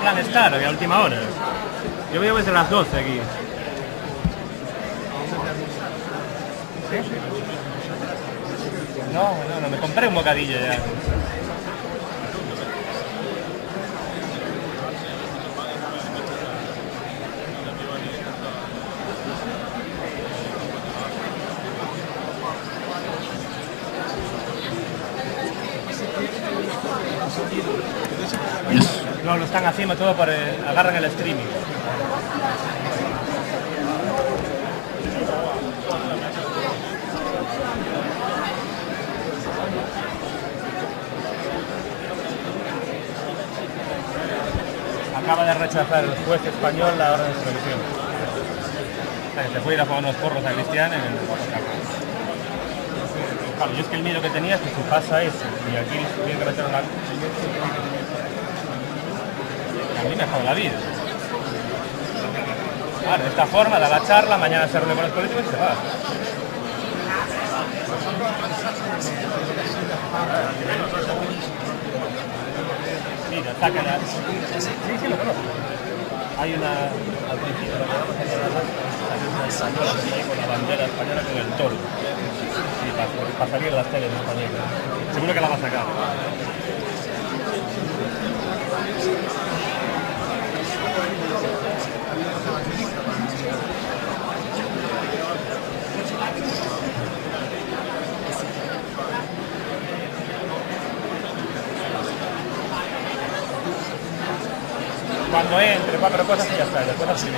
plan estar a última hora. Yo veo desde las 12 aquí. ¿Sí? No, me compré un bocadillo ya. No, lo están haciendo todo por agarran el streaming. Acaba de rechazar el juez español la orden de extradición. O sea, que se puede ir a poner unos porros a Cristian en el Guadalajara. Claro, yo es que el miedo que tenía es que si pasa eso y aquí tienen que meter una... A mí me jode la vida. Claro, de esta forma da la charla, mañana se reúne con los políticos y se va. Mira, saca la... Sí, lo conozco. Hay una... Al principio, lo que vamos a hacer una española que viene con la bandera española con el toro. Sí, para salir las teles en español. Seguro que la va a sacar. Cuando entre 4 cosas y ya está, después así.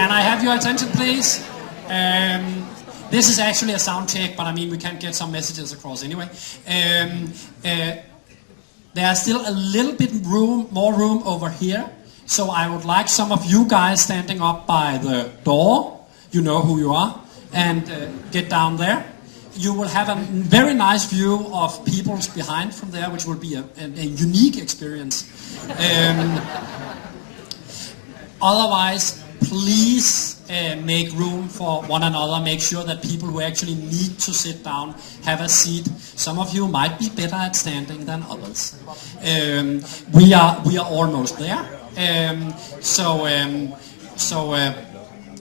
Can I have your attention, please? This is actually a sound check, but I mean, we can get some messages across anyway. There's still a little bit more room over here. So I would like some of you guys standing up by the door. You know who you are. And get down there. You will have a very nice view of people's behind from there, which will be a unique experience. Otherwise, please make room for one another. Make sure that people who actually need to sit down have a seat. Some of you might be better at standing than others. We are almost there. So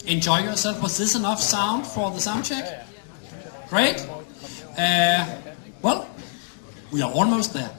enjoy yourself. Was this enough sound for the sound check? Great. Well, we are almost there.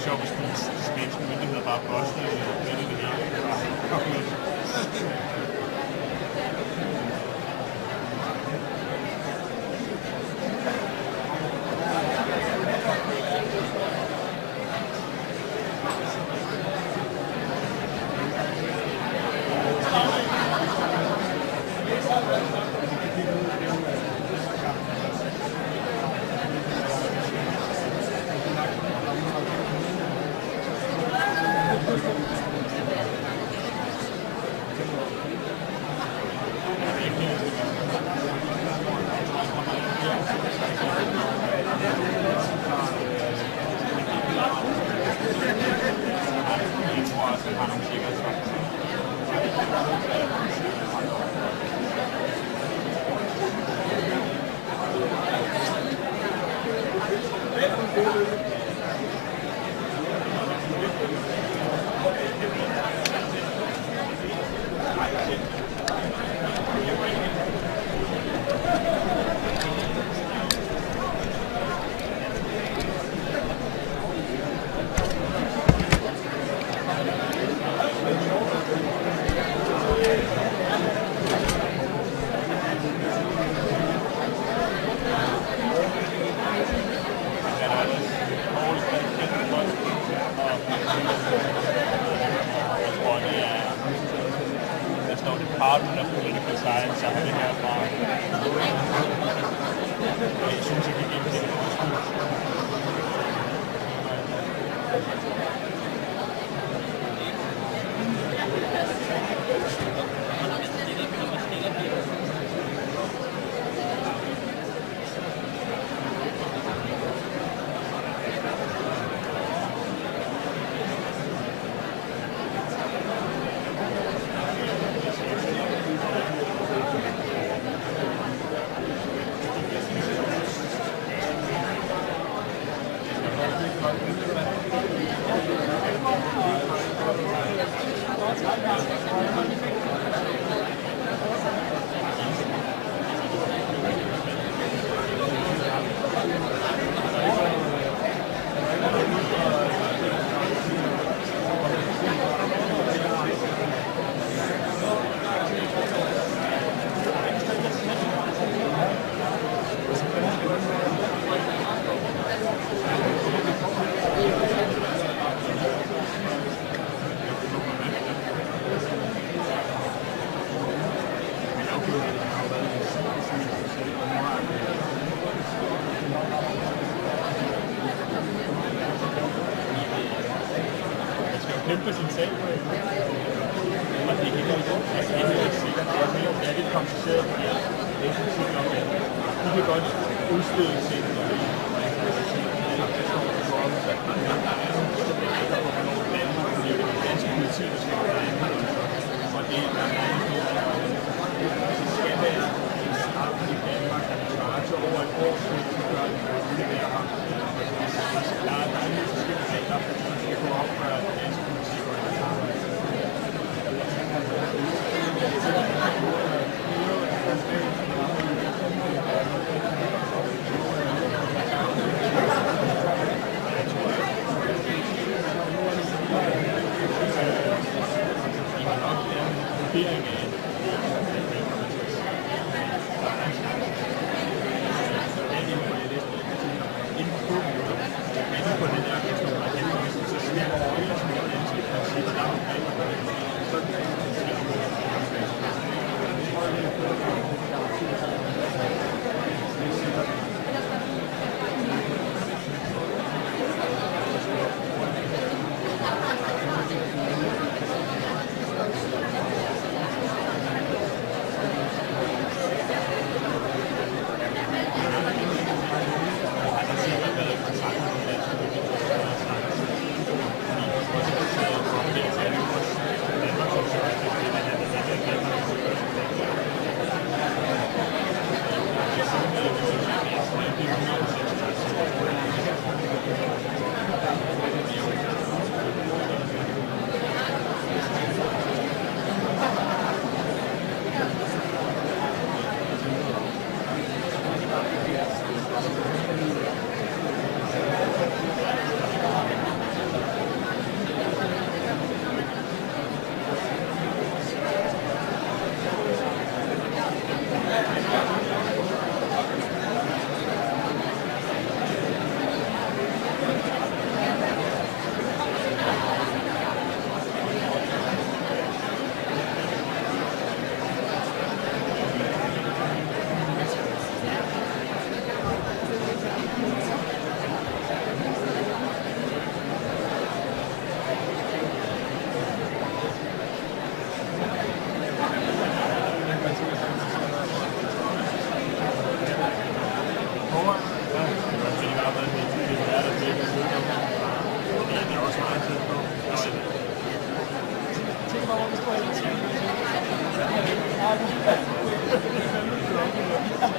er sjovt, hvis de svenske myndigheder bare kostede det hele. Kæmpe sin sag. Og det er helt sikkert, det er lidt kompliceret, fordi det er sådan set om, at de kan godt udstøde ting, og det danske politi, der skal være inde, og det skal være en straf i Danmark, der svarer til over et år, så det gør det for at udlevere ham. Der er nogle forskellige regler, som skal kunne opgøre det danske politi.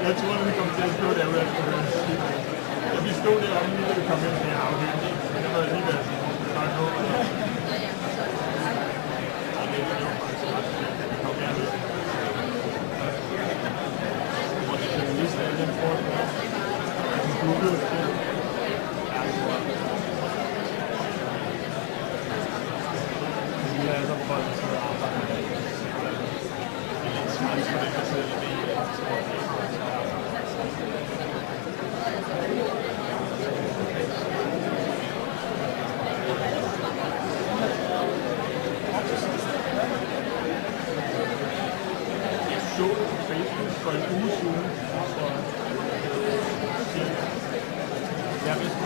Jeg tror, at vi kommer til at stå derude. Jeg vil stå deroppe, lige da vi kommer ind til afdelingen. Men det var alligevel snart på. For en uge siden, jeg vidste,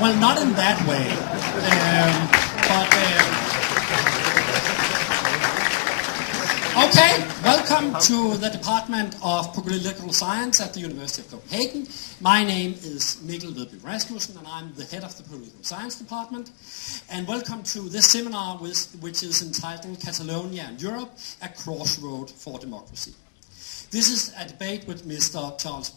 Well, not in that way. Okay, welcome to the Department of Political Science at the University of Copenhagen. My name is Mikkel Vedby Rasmussen, and I'm the head of the Political Science Department. And welcome to this seminar, which is entitled Catalonia and Europe, a Crossroad for Democracy. This is a debate with Mr. Carles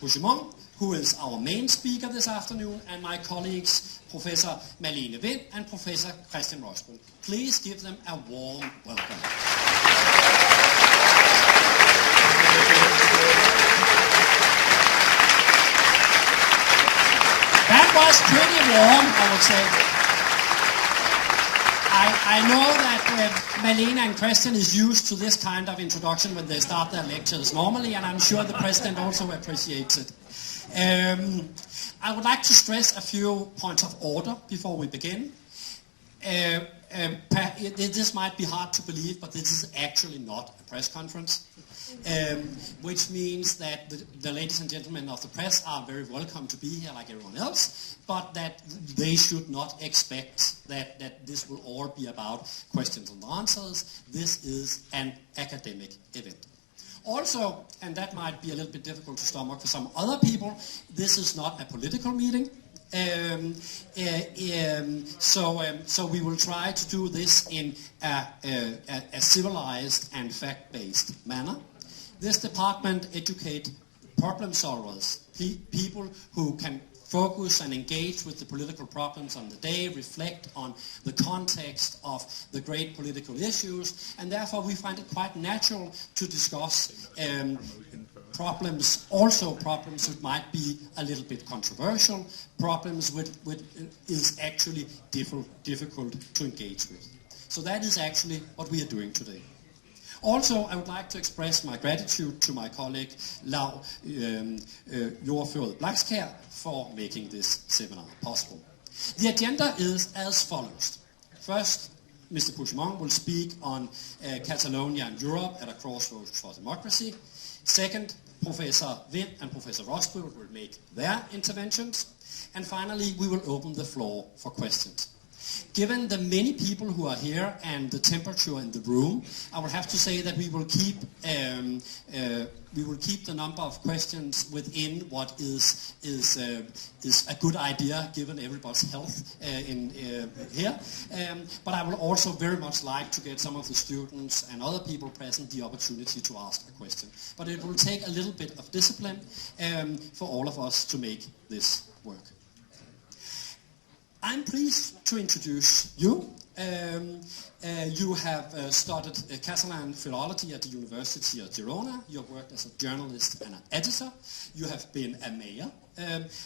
Puigdemont, who is our main speaker this afternoon, and my colleagues, Professor Malene Wind and Professor Christian Rosbøl. Please give them a warm welcome. was pretty warm, I would say. I know that Malene and Christian is used to this kind of introduction when they start their lectures normally, and I'm sure the president also appreciates it. I would like to stress a few points of order before we begin. This might be hard to believe, but this is actually not a press conference. Which means that the ladies and gentlemen of the press are very welcome to be here like everyone else, but that they should not expect that this will all be about questions and answers. This is an academic event. Also, and that might be a little bit difficult to stomach for some other people, this is not a political meeting. So we will try to do this in a civilized and fact-based manner. This department educates problem solvers, people who can focus and engage with the political problems on the day, reflect on the context of the great political issues, and therefore we find it quite natural to discuss problems which might be a little bit controversial, problems which is actually difficult to engage with. So that is actually what we are doing today. Also, I would like to express my gratitude to my colleague Lau Jorfjord Blackskær for making this seminar possible. The agenda is as follows. First, Mr. Puigdemont will speak on Catalonia and Europe at a crossroads for democracy. Second, Professor Wind and Professor Rosbøl will make their interventions. And finally, we will open the floor for questions. Given the many people who are here and the temperature in the room, I will have to say that we will keep the number of questions within what is a good idea given everybody's health here. But I would also very much like to get some of the students and other people present the opportunity to ask a question. But it will take a little bit of discipline for all of us to make this work. I'm pleased to introduce you. You have studied Catalan philology at the University of Girona. You have worked as a journalist and an editor. You have been a mayor.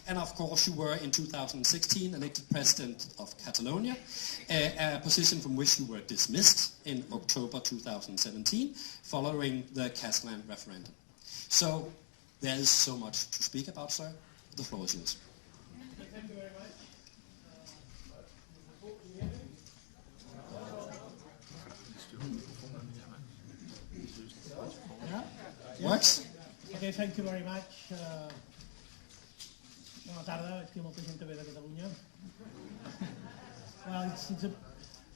And of course you were in 2016 elected president of Catalonia, a position from which you were dismissed in October 2017 following the Catalan referendum. So there is so much to speak about, sir. The floor is yours. Thank you very much. Works? Okay, thank you very much. Bona tarda, veig que molta gent ve de Catalunya. Well,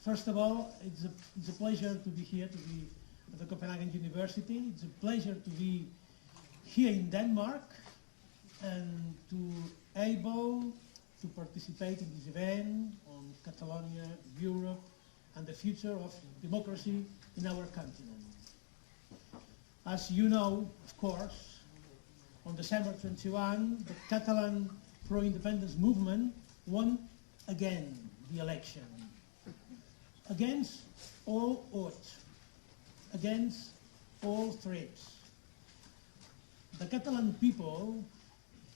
first of all, it's a pleasure to be here, to be at the Copenhagen University. It's a pleasure to be here in Denmark and to able to participate in this event on Catalonia, Europe, and the future of democracy in our continent. As you know, of course, on December 21, the Catalan pro-independence movement won again the election. Against all odds, against all threats. The Catalan people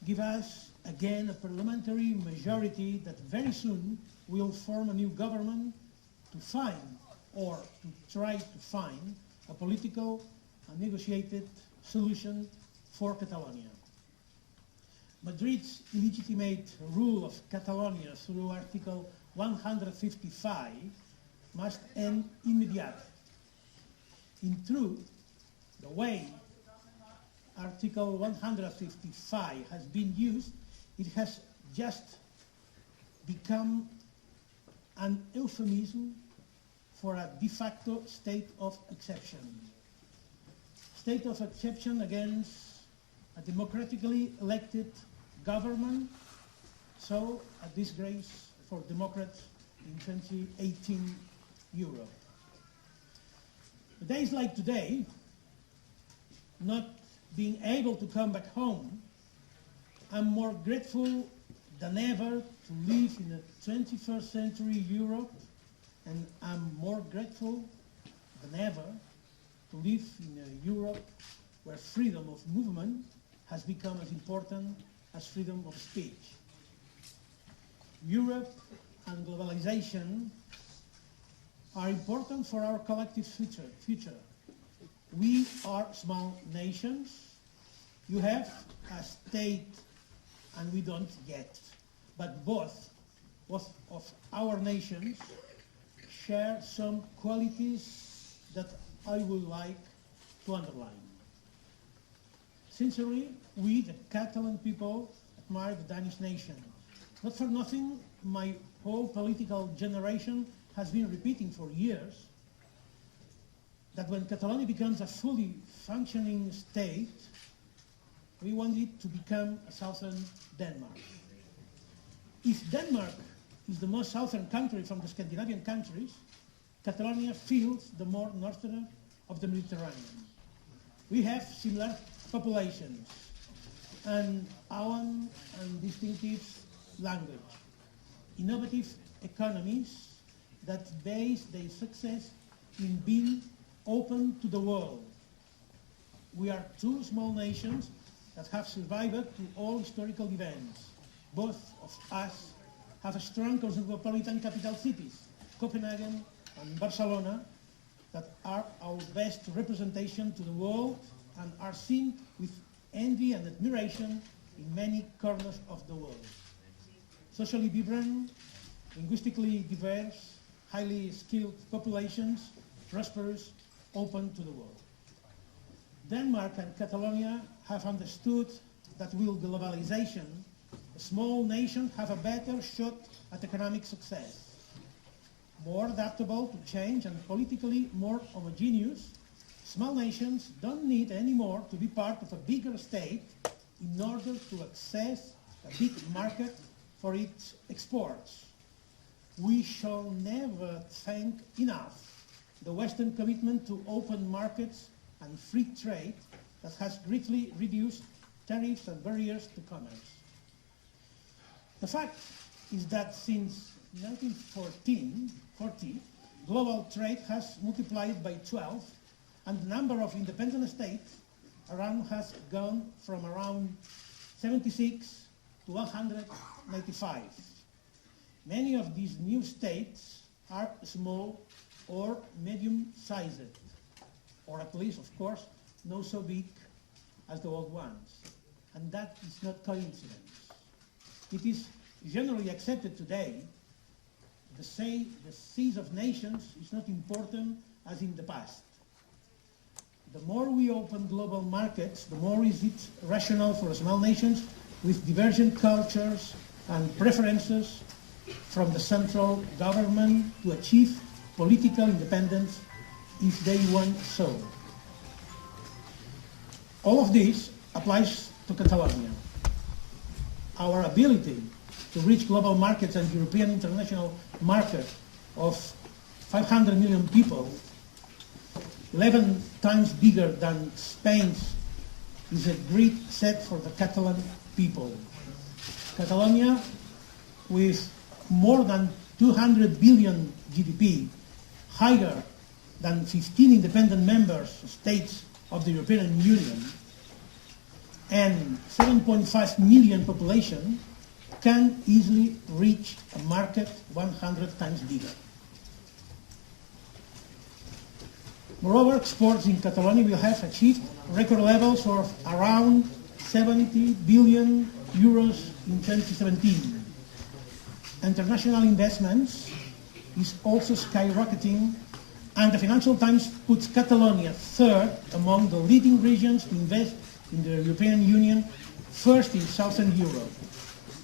give us again a parliamentary majority that very soon will form a new government to find, or to try to find, a political and negotiated solution for Catalonia. Madrid's illegitimate rule of Catalonia through Article 155 must end immediately. In truth, the way Article 155 has been used, it has just become an euphemism for a de facto state of exception. State of exception against a democratically elected government, so a disgrace for Democrats in 2018 Europe. Days like today, not being able to come back home, I'm more grateful than ever to live in a 21st century Europe, and I'm more grateful than ever to live in a Europe where freedom of movement has become as important as freedom of speech. Europe and globalization are important for our collective future. We are small nations. You have a state and we don't yet. But both of our nations share some qualities that I would like to underline. Sincerely, we, the Catalan people, admire the Danish nation. Not for nothing, my whole political generation has been repeating for years that when Catalonia becomes a fully functioning state, we want it to become a southern Denmark. If Denmark is the most southern country from the Scandinavian countries, Catalonia feels the more northern of the Mediterranean. We have similar populations and own and distinctive language, innovative economies that base their success in being open to the world. We are two small nations that have survived to all historical events. Both of us have a strong cosmopolitan capital cities, Copenhagen and Barcelona, that are our best representation to the world and are seen with envy and admiration in many corners of the world. Socially vibrant, linguistically diverse, highly skilled populations, prosperous, open to the world. Denmark and Catalonia have understood that with globalization, a small nation have a better shot at economic success. More adaptable to change and politically more homogeneous, small nations don't need anymore to be part of a bigger state in order to access a big market for its exports. We shall never thank enough the Western commitment to open markets and free trade that has greatly reduced tariffs and barriers to commerce. The fact is that since 1940, global trade has multiplied by 12, and the number of independent states around has gone from around 76 to 195. Many of these new states are small or medium-sized, or at least, of course, not so big as the old ones. And that is not coincidence. It is generally accepted today the size of nations is not important as in the past. The more we open global markets, the more is it rational for small nations with divergent cultures and preferences from the central government to achieve political independence if they want so. All of this applies to Catalonia. Our ability to reach global markets and European international market of 500 million people, 11 times bigger than Spain's, is a great set for the Catalan people. Catalonia, with more than 200 billion GDP, higher than 15 independent members states of the European Union, and 7.5 million population, can easily reach a market 100 times bigger. Moreover, exports in Catalonia will have achieved record levels of around 70 billion euros in 2017. International investments is also skyrocketing, and the Financial Times puts Catalonia third among the leading regions to invest in the European Union, first in Southern Europe.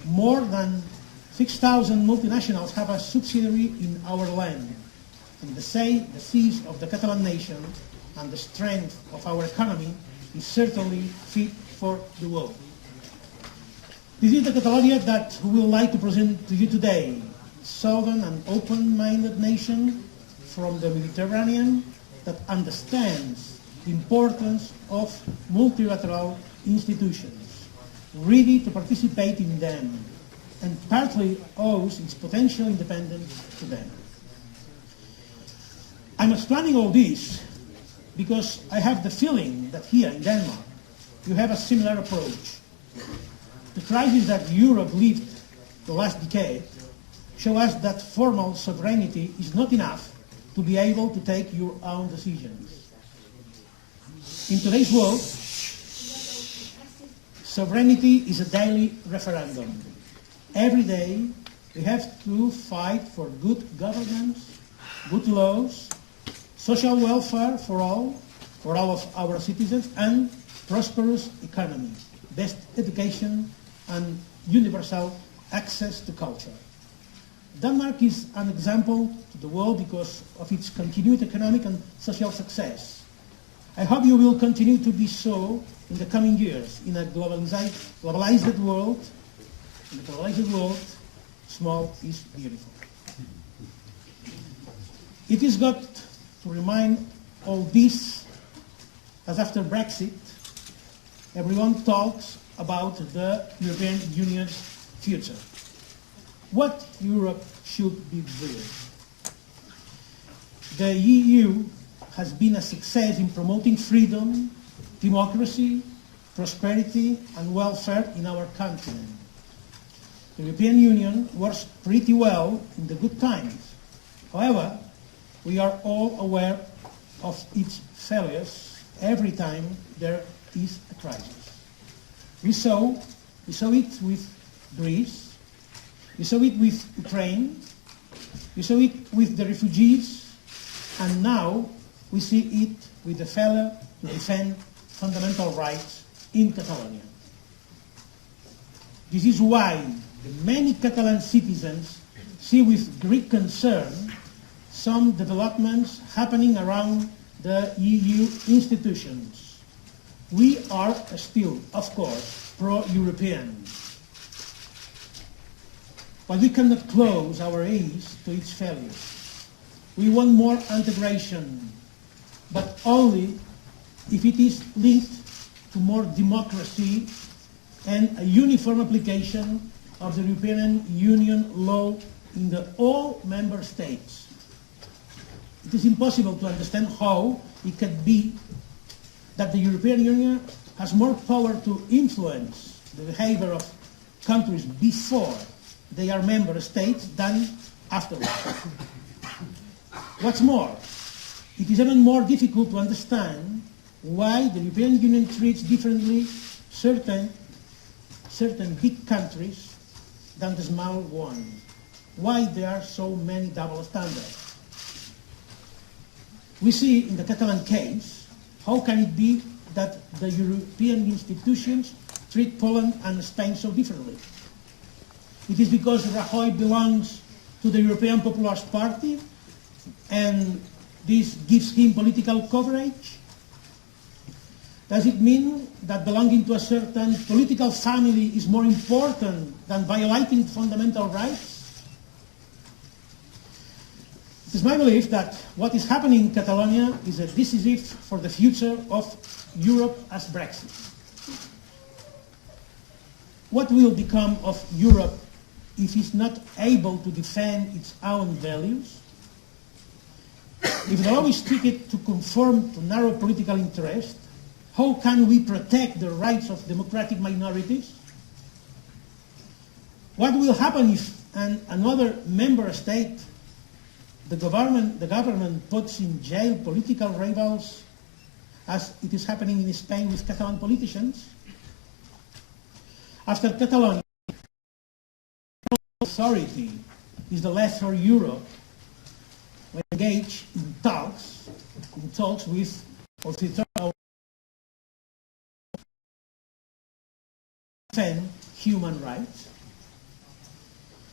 More than 6,000 multinationals have a subsidiary in our land. And the size of the Catalan nation and the strength of our economy is certainly fit for the world. This is the Catalonia that we would like to present to you today. Southern and open-minded nation from the Mediterranean that understands the importance of multilateral institutions, ready to participate in them, and partly owes its potential independence to them. I'm explaining all this because I have the feeling that here in Denmark you have a similar approach. The crisis that Europe lived the last decade show us that formal sovereignty is not enough to be able to take your own decisions. In today's world, sovereignty is a daily referendum. Every day we have to fight for good governance, good laws, social welfare for all of our citizens, and prosperous economy, best education, and universal access to culture. Denmark is an example to the world because of its continued economic and social success. I hope you will continue to be so in the coming years. In a globalized world, small is beautiful. It is good to remind all this, as after Brexit, everyone talks about the European Union's future. What Europe should be doing? The EU has been a success in promoting freedom, democracy, prosperity, and welfare in our continent. The European Union works pretty well in the good times. However, we are all aware of its failures every time there is a crisis. We saw it with Greece, we saw it with Ukraine, we saw it with the refugees, and now we see it with the failure to defend fundamental rights in Catalonia. This is why many Catalan citizens see with great concern some developments happening around the EU institutions. We are still, of course, pro-European, but we cannot close our eyes to its failures. We want more integration, but only if it is linked to more democracy and a uniform application of the European Union law in all member states. It is impossible to understand how it can be that the European Union has more power to influence the behavior of countries before they are member states than afterwards. What's more, it is even more difficult to understand why the European Union treats differently certain big countries than the small ones. Why there are so many double standards? We see in the Catalan case, how can it be that the European institutions treat Poland and Spain so differently? It is because Rajoy belongs to the European Populist Party and this gives him political coverage? Does it mean that belonging to a certain political family is more important than violating fundamental rights? It is my belief that what is happening in Catalonia is decisive for the future of Europe as Brexit. What will become of Europe if it's not able to defend its own values? If the law is tweaked to conform to narrow political interest, how can we protect the rights of democratic minorities? What will happen if another member state, the government puts in jail political rivals, as it is happening in Spain with Catalan politicians? After Catalonia, authority is the lesser Europe will engage in talks with authoritarian defend human rights.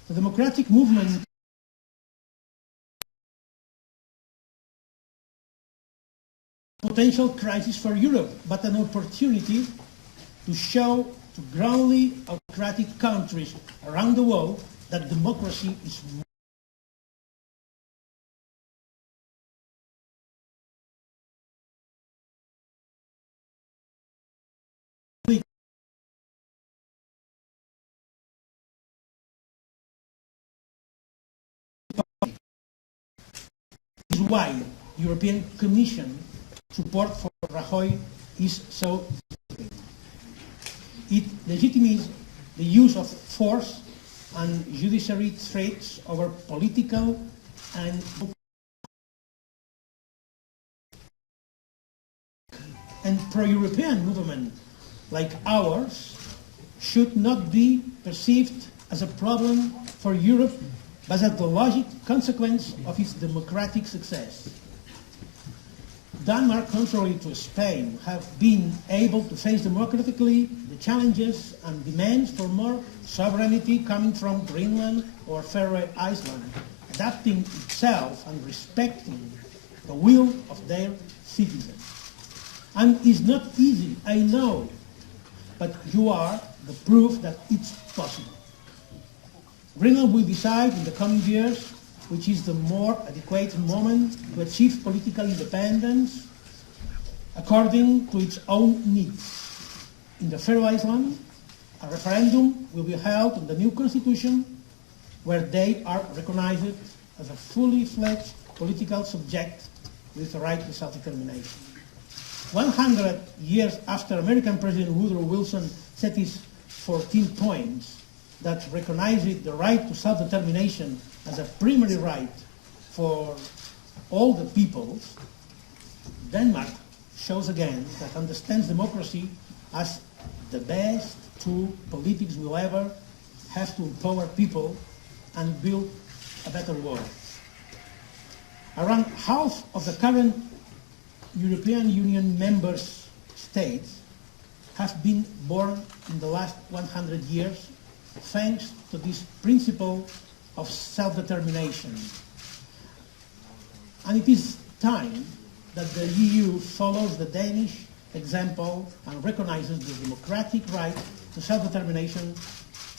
The democratic movement potential crisis for Europe, but an opportunity to show to growingly autocratic countries around the world that democracy is is why European Commission support for Rajoy is so significant. It legitimates the use of force and judiciary threats over political and pro-European movement like ours should not be perceived as a problem for Europe, but as the logic consequence of its democratic success. Denmark, contrary to Spain, have been able to face democratically the challenges and demands for more sovereignty coming from Greenland or Faroe Island, adapting itself and respecting the will of their citizens. And it's not easy, I know, but you are the proof that it's possible. Greenland will decide in the coming years which is the more adequate moment to achieve political independence according to its own needs. In the Faroe Islands, a referendum will be held on the new constitution where they are recognized as a fully fledged political subject with the right to self-determination. 100 years after American President Woodrow Wilson set his 14 points that recognized the right to self-determination as a primary right for all the peoples, Denmark shows again that understands democracy as the best tool politics will ever have to empower people and build a better world. Around half of the current European Union member states have been born in the last 100 years thanks to this principle of self-determination. And it is time that the EU follows the Danish example and recognizes the democratic right to self-determination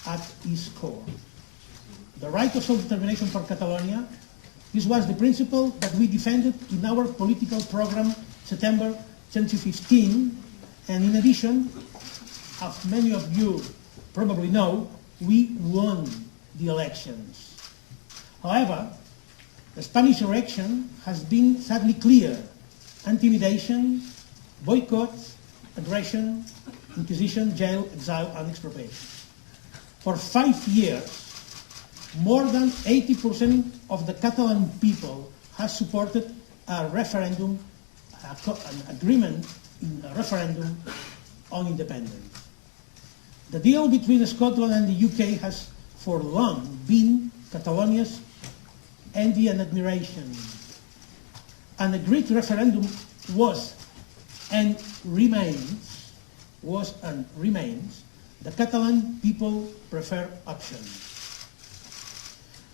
at its core. The right of self-determination for Catalonia, this was the principle that we defended in our political program September 2015, and in addition, as many of you probably know, we won the elections. However, the Spanish election has been sadly clear: intimidation, boycotts, aggression, inquisition, jail, exile, and expropriation. For 5 years, more than 80% of the Catalan people has supported a referendum, an agreement in a referendum on independence. The deal between Scotland and the UK has for long been Catalonia's envy and admiration. An agreed referendum was and remains the Catalan people preferred option.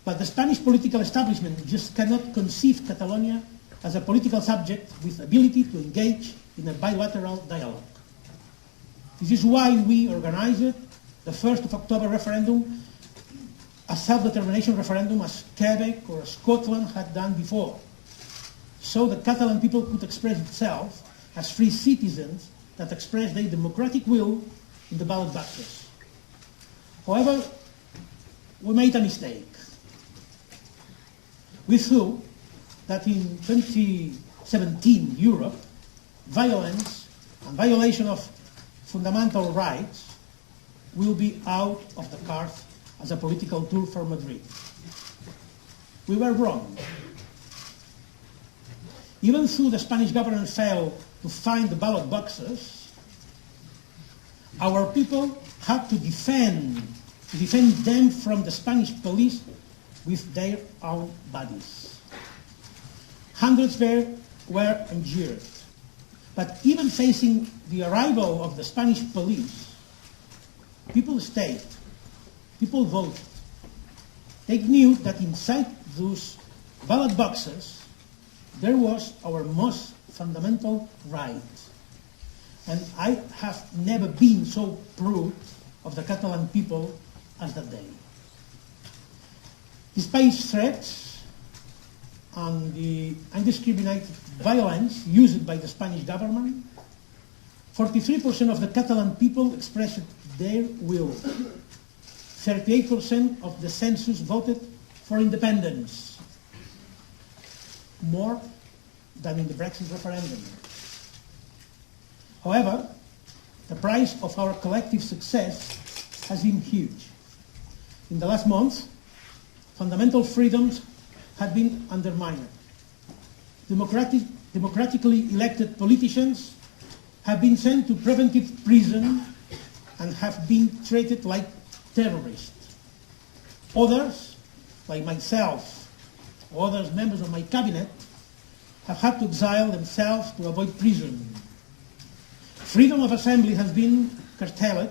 But the Spanish political establishment just cannot conceive Catalonia as a political subject with ability to engage in a bilateral dialogue. This is why we organized the 1st of October referendum, a self-determination referendum as Quebec or Scotland had done before, so the Catalan people could express itself as free citizens that express their democratic will in the ballot boxes. However, we made a mistake. We thought that in 2017 Europe, violence and violation of fundamental rights will be out of the cards as a political tool for Madrid. We were wrong. Even though the Spanish government failed to find the ballot boxes, our people had to defend them from the Spanish police with their own bodies. Hundreds were injured. But even facing the arrival of the Spanish police, people stayed, people voted. They knew that inside those ballot boxes there was our most fundamental right. And I have never been so proud of the Catalan people as that day. Despite threats and the indiscriminate violence used by the Spanish government, 43% of the Catalan people expressed their will. 38% of the census voted for independence, more than in the Brexit referendum. However, the price of our collective success has been huge. In the last month, fundamental freedoms have been undermined. Democratically elected politicians have been sent to preventive prison and have been treated like terrorists. Others, like myself, or other members of my cabinet, have had to exile themselves to avoid prison. Freedom of assembly has been curtailed.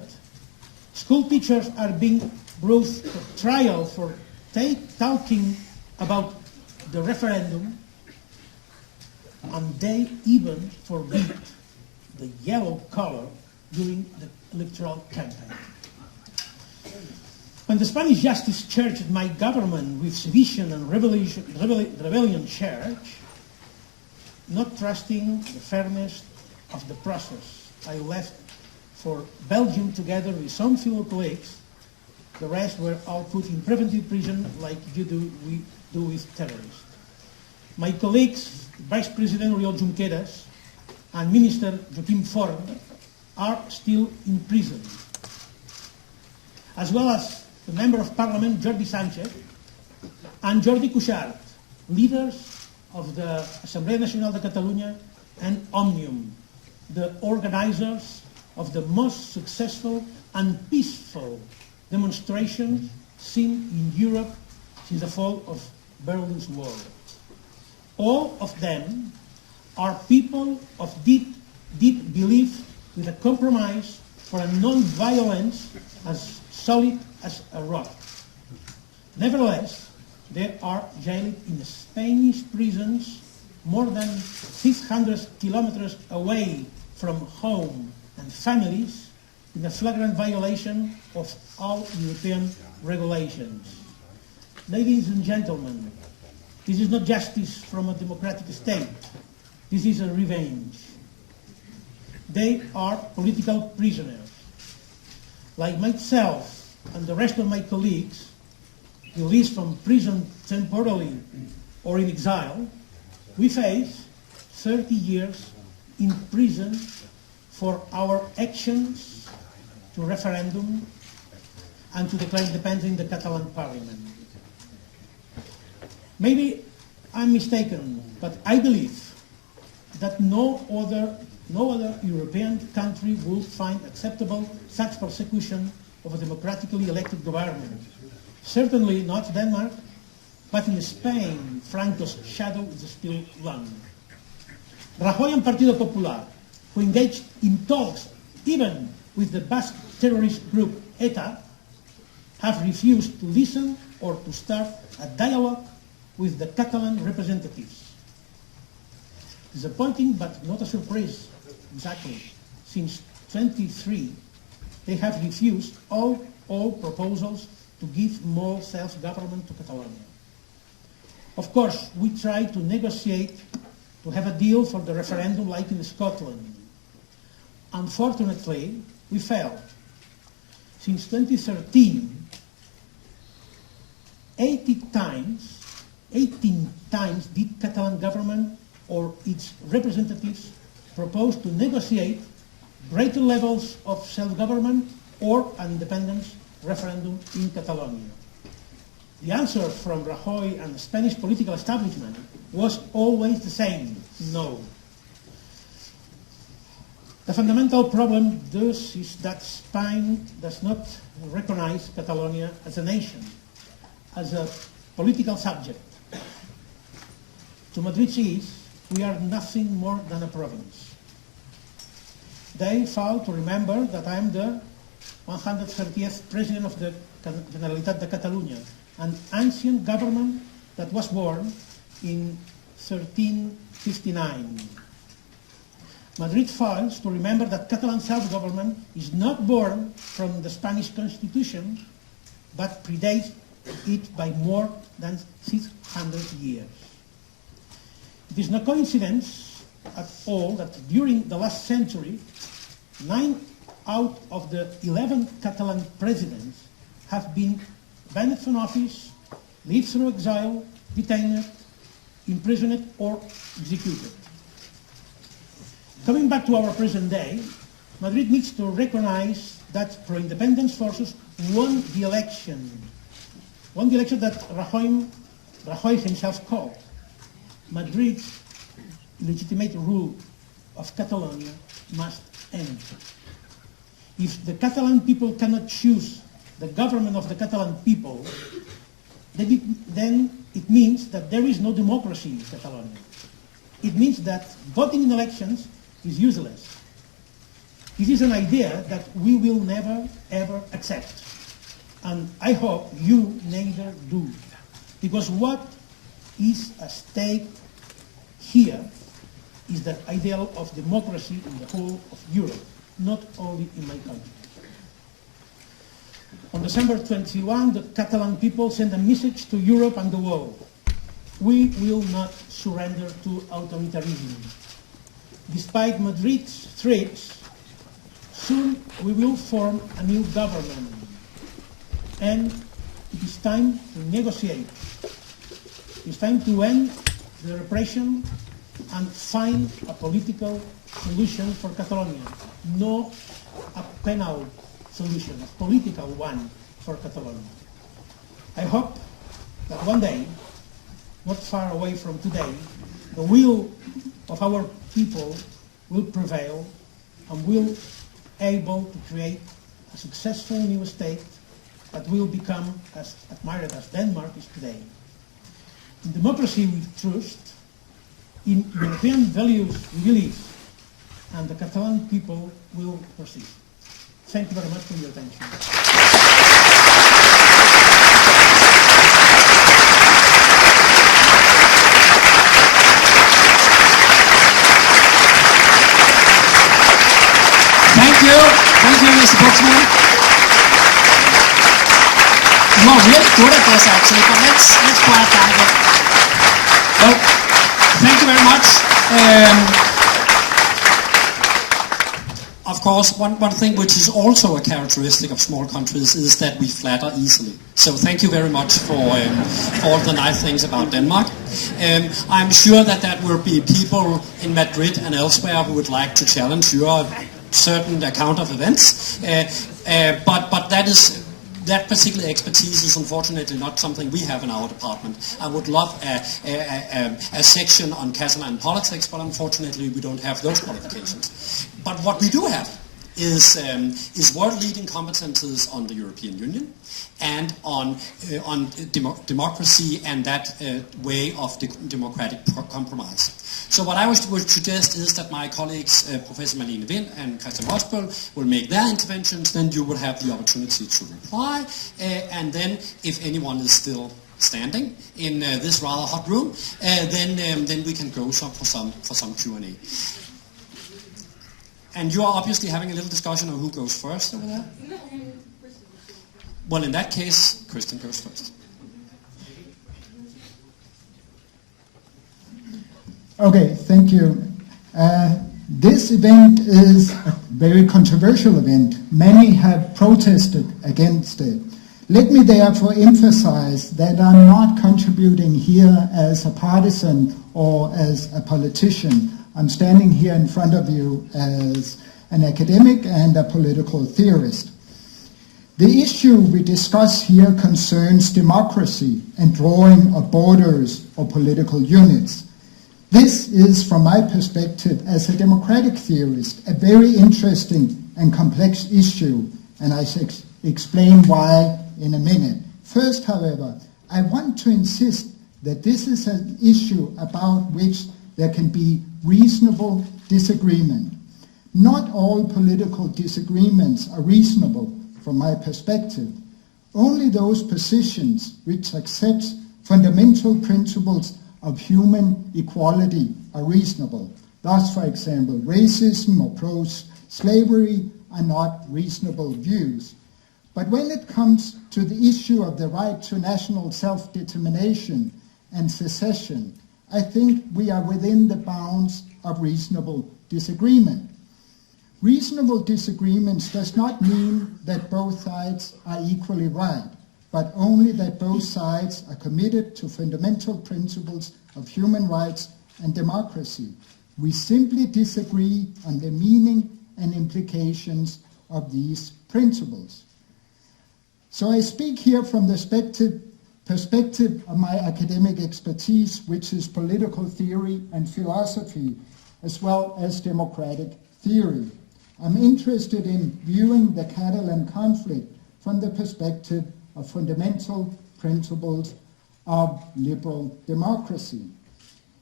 School teachers are being brought to trial for talking about the referendum, and they even forbid the yellow color during the electoral campaign. When the Spanish justice charged my government with sedition and rebellion charge, not trusting the fairness of the process, I left for Belgium together with some fellow colleagues. The rest were all put in preventive prison like we do with terrorists. My colleagues, Vice President Oriol Junqueras and Minister Joaquim Forn, are still in prison, as well as the Member of Parliament Jordi Sánchez and Jordi Cuixart, leaders of the Assemblea Nacional de Catalunya and Òmnium, the organizers of the most successful and peaceful demonstrations seen in Europe since the fall of Berlin's Wall. All of them are people of deep belief with a compromise for a non-violence as solid as a rock. Nevertheless, they are jailed in Spanish prisons more than 600 kilometers away from home and families in a flagrant violation of all European regulations. Ladies and gentlemen, this is not justice from a democratic state. This is a revenge. They are political prisoners. Like myself and the rest of my colleagues, released from prison temporarily or in exile, we face 30 years in prison for our actions to referendum and to declare independence in the Catalan parliament. Maybe I'm mistaken, but I believe that no other European country would find acceptable such persecution of a democratically elected government. Certainly not Denmark, but in Spain, Franco's shadow is still long. Rajoy and Partido Popular, who engaged in talks even with the Basque terrorist group ETA, have refused to listen or to start a dialogue with the Catalan representatives. Disappointing, but not a surprise, exactly. Since 23, they have refused all proposals to give more self-government to Catalonia. Of course, we tried to negotiate to have a deal for the referendum like in Scotland. Unfortunately, we failed. Since 2013, 18 times did Catalan government or its representatives propose to negotiate greater levels of self-government or an independence referendum in Catalonia. The answer from Rajoy and the Spanish political establishment was always the same: no. The fundamental problem thus is that Spain does not recognize Catalonia as a nation, as a political subject. To Madrid's east, we are nothing more than a province. They fail to remember that I am the 130th President of the Generalitat de Catalunya, an ancient government that was born in 1359. Madrid fails to remember that Catalan self-government is not born from the Spanish Constitution, but predates it by more than 600 years. It is no coincidence at all that during the last century, 9 out of the 11 Catalan presidents have been banned from office, lived through exile, detained, imprisoned, or executed. Coming back to our present day, Madrid needs to recognize that pro-independence forces won the election Won the election that Rajoy himself called Madrid's legitimate rule of Catalonia must end. If the Catalan people cannot choose the government of the Catalan people, then it means that there is no democracy in Catalonia. It means that voting in elections is useless. This is an idea that we will never, ever accept. And I hope you neither do. Because what is at stake here is the ideal of democracy in the whole of Europe, not only in my country. On December 21, the Catalan people sent a message to Europe and the world. We will not surrender to authoritarianism. Despite Madrid's threats, soon we will form a new government. And it is time to negotiate. It's time to end the repression and find a political solution for Catalonia. No a penal solution, a political one for Catalonia. I hope that one day, not far away from today, the will of our people will prevail and will able to create a successful new state that will become as admired as Denmark is today. In democracy we trust, in European values we believe, and the Catalan people will proceed. Thank you very much for your attention. Thank you, Mr. Puigdemont. You are really good at this, actually, but let's quiet down a bit. Well, thank you very much. Of course, one thing which is also a characteristic of small countries is that we flatter easily. So thank you very much for all the nice things about Denmark. I'm sure that there will be people in Madrid and elsewhere who would like to challenge your certain account of events, but that particular expertise is unfortunately not something we have in our department. I would love a section on Catalan politics, but unfortunately we don't have those qualifications. But what we do have is world-leading competences on the European Union and on democracy and that way of democratic compromise. So what I would suggest is that my colleagues, Professor Marlene Wind and Christian Rosbøl, will make their interventions, then you will have the opportunity to reply, and then if anyone is still standing in this rather hot room, then we can go for some Q&A. And you are obviously having a little discussion on who goes first over there? Well, in that case, Christian goes first. Okay, thank you. This event is a very controversial event. Many have protested against it. Let me therefore emphasize that I'm not contributing here as a partisan or as a politician. I'm standing here in front of you as an academic and a political theorist. The issue we discuss here concerns democracy and drawing of borders or political units. This is, from my perspective as a democratic theorist, a very interesting and complex issue, and I shall explain why in a minute. First, however, I want to insist that this is an issue about which there can be reasonable disagreement. Not all political disagreements are reasonable from my perspective. Only those positions which accept fundamental principles of human equality are reasonable. Thus, for example, racism or pro-slavery are not reasonable views. But when it comes to the issue of the right to national self-determination and secession, I think we are within the bounds of reasonable disagreement. Reasonable disagreements does not mean that both sides are equally right, but only that both sides are committed to fundamental principles of human rights and democracy. We simply disagree on the meaning and implications of these principles. So I speak here from the perspective of my academic expertise, which is political theory and philosophy, as well as democratic theory. I'm interested in viewing the Catalan conflict from the perspective of fundamental principles of liberal democracy.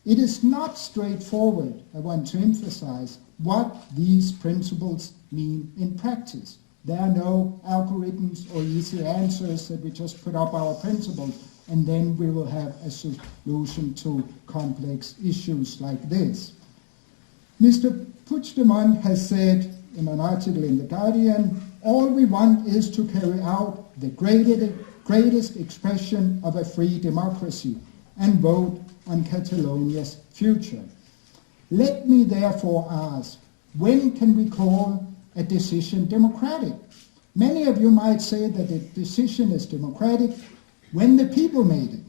It is not straightforward, I want to emphasize, what these principles mean in practice. There are no algorithms or easy answers that we just put up our principles and then we will have a solution to complex issues like this. Mr. Puigdemont has said in an article in The Guardian, all we want is to carry out the greatest expression of a free democracy and vote on Catalonia's future. Let me therefore ask, when can we call a decision democratic? Many of you might say that a decision is democratic when the people made it.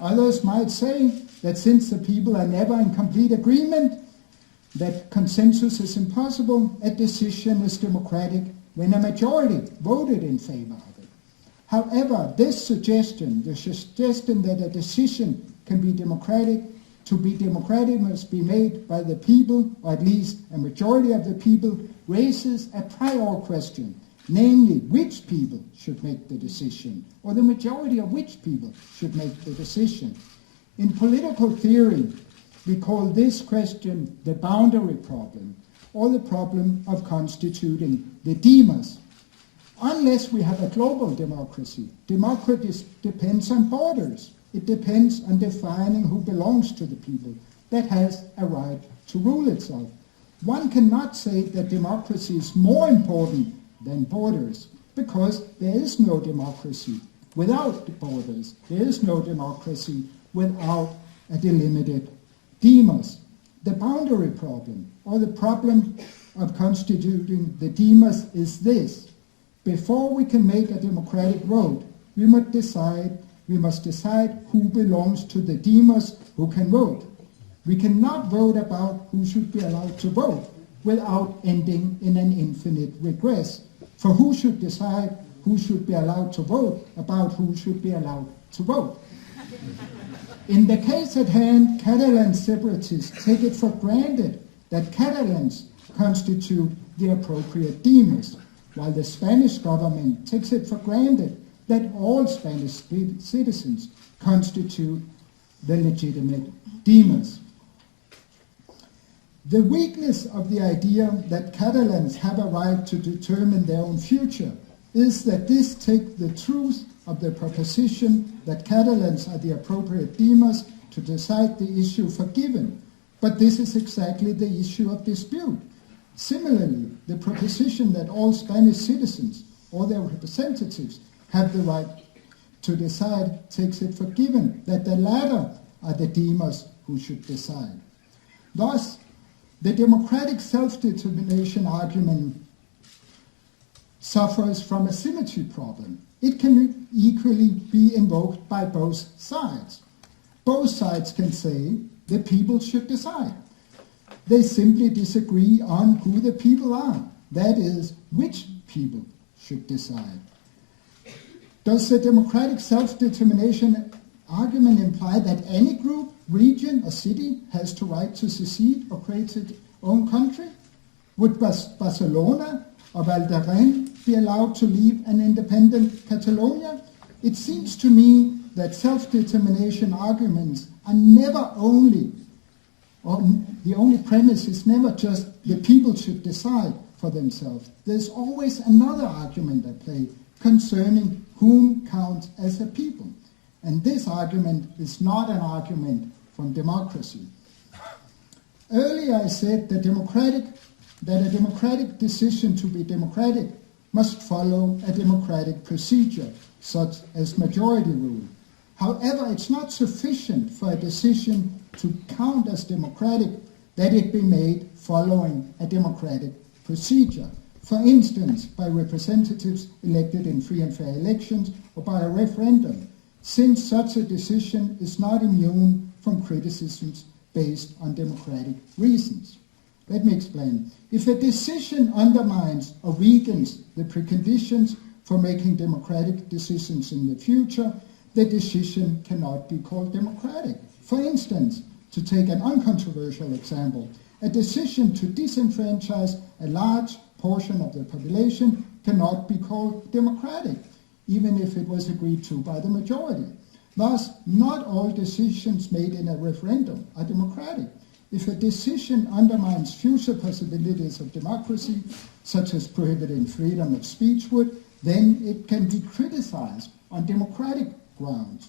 Others might say that since the people are never in complete agreement, that consensus is impossible, a decision is democratic when a majority voted in favor of it. However, this suggestion, the suggestion that a decision can be democratic, to be democratic must be made by the people, or at least a majority of the people, raises a prior question, namely which people should make the decision, or the majority of which people should make the decision. In political theory, we call this question the boundary problem, or the problem of constituting the demos. Unless we have a global democracy, democracy depends on borders. It depends on defining who belongs to the people, that has a right to rule itself. One cannot say that democracy is more important than borders, because there is no democracy without borders. There is no democracy without a delimited demos. The boundary problem, or the problem of constituting the demos, is this. Before we can make a democratic vote, we must decide who belongs to the demos who can vote. We cannot vote about who should be allowed to vote without ending in an infinite regress. For who should decide who should be allowed to vote about who should be allowed to vote? In the case at hand, Catalan separatists take it for granted that Catalans constitute the appropriate demos, while the Spanish government takes it for granted that all Spanish citizens constitute the legitimate demos. The weakness of the idea that Catalans have a right to determine their own future is that this takes the truth of the proposition that Catalans are the appropriate demos to decide the issue for given, but this is exactly the issue of dispute. Similarly, the proposition that all Spanish citizens or their representatives have the right to decide takes it for given that the latter are the demos who should decide. Thus, the democratic self-determination argument suffers from a symmetry problem. It can equally be invoked by both sides. Both sides can say the people should decide. They simply disagree on who the people are, that is, which people should decide. Does the democratic self-determination argument imply that any group, region, or city has the right to secede or create its own country? Would Barcelona or Valderrama be allowed to leave an independent Catalonia? It seems to me that self-determination arguments are never only, or the only premise is never just the people should decide for themselves. There's always another argument at play concerning whom counts as a people. And this argument is not an argument from democracy. Earlier I said that a democratic decision to be democratic must follow a democratic procedure, such as majority rule. However, it's not sufficient for a decision to count as democratic that it be made following a democratic procedure. For instance, by representatives elected in free and fair elections or by a referendum, since such a decision is not immune from criticisms based on democratic reasons. Let me explain. If a decision undermines or weakens the preconditions for making democratic decisions in the future, the decision cannot be called democratic. For instance, to take an uncontroversial example, a decision to disenfranchise a large portion of the population cannot be called democratic, even if it was agreed to by the majority. Thus, not all decisions made in a referendum are democratic. If a decision undermines future possibilities of democracy, such as prohibiting freedom of speech would, then it can be criticized on democratic grounds.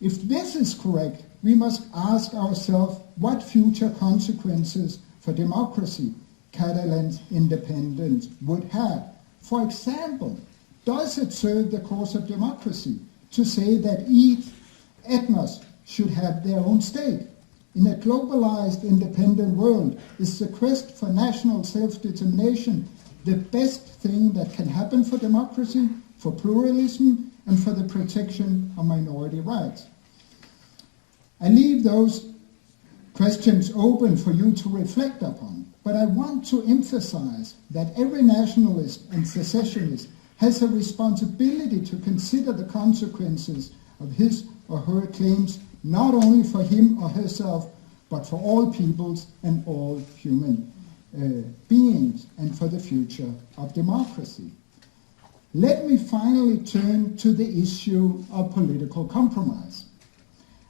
If this is correct, we must ask ourselves what future consequences for democracy Catalan's independence would have. For example, does it serve the cause of democracy to say that each ethnos should have their own state? In a globalized, independent world, is the quest for national self-determination the best thing that can happen for democracy, for pluralism, and for the protection of minority rights? I leave those questions open for you to reflect upon, but I want to emphasize that every nationalist and secessionist has a responsibility to consider the consequences of his or her claims, not only for him or herself, but for all peoples and all human beings, and for the future of democracy. Let me finally turn to the issue of political compromise.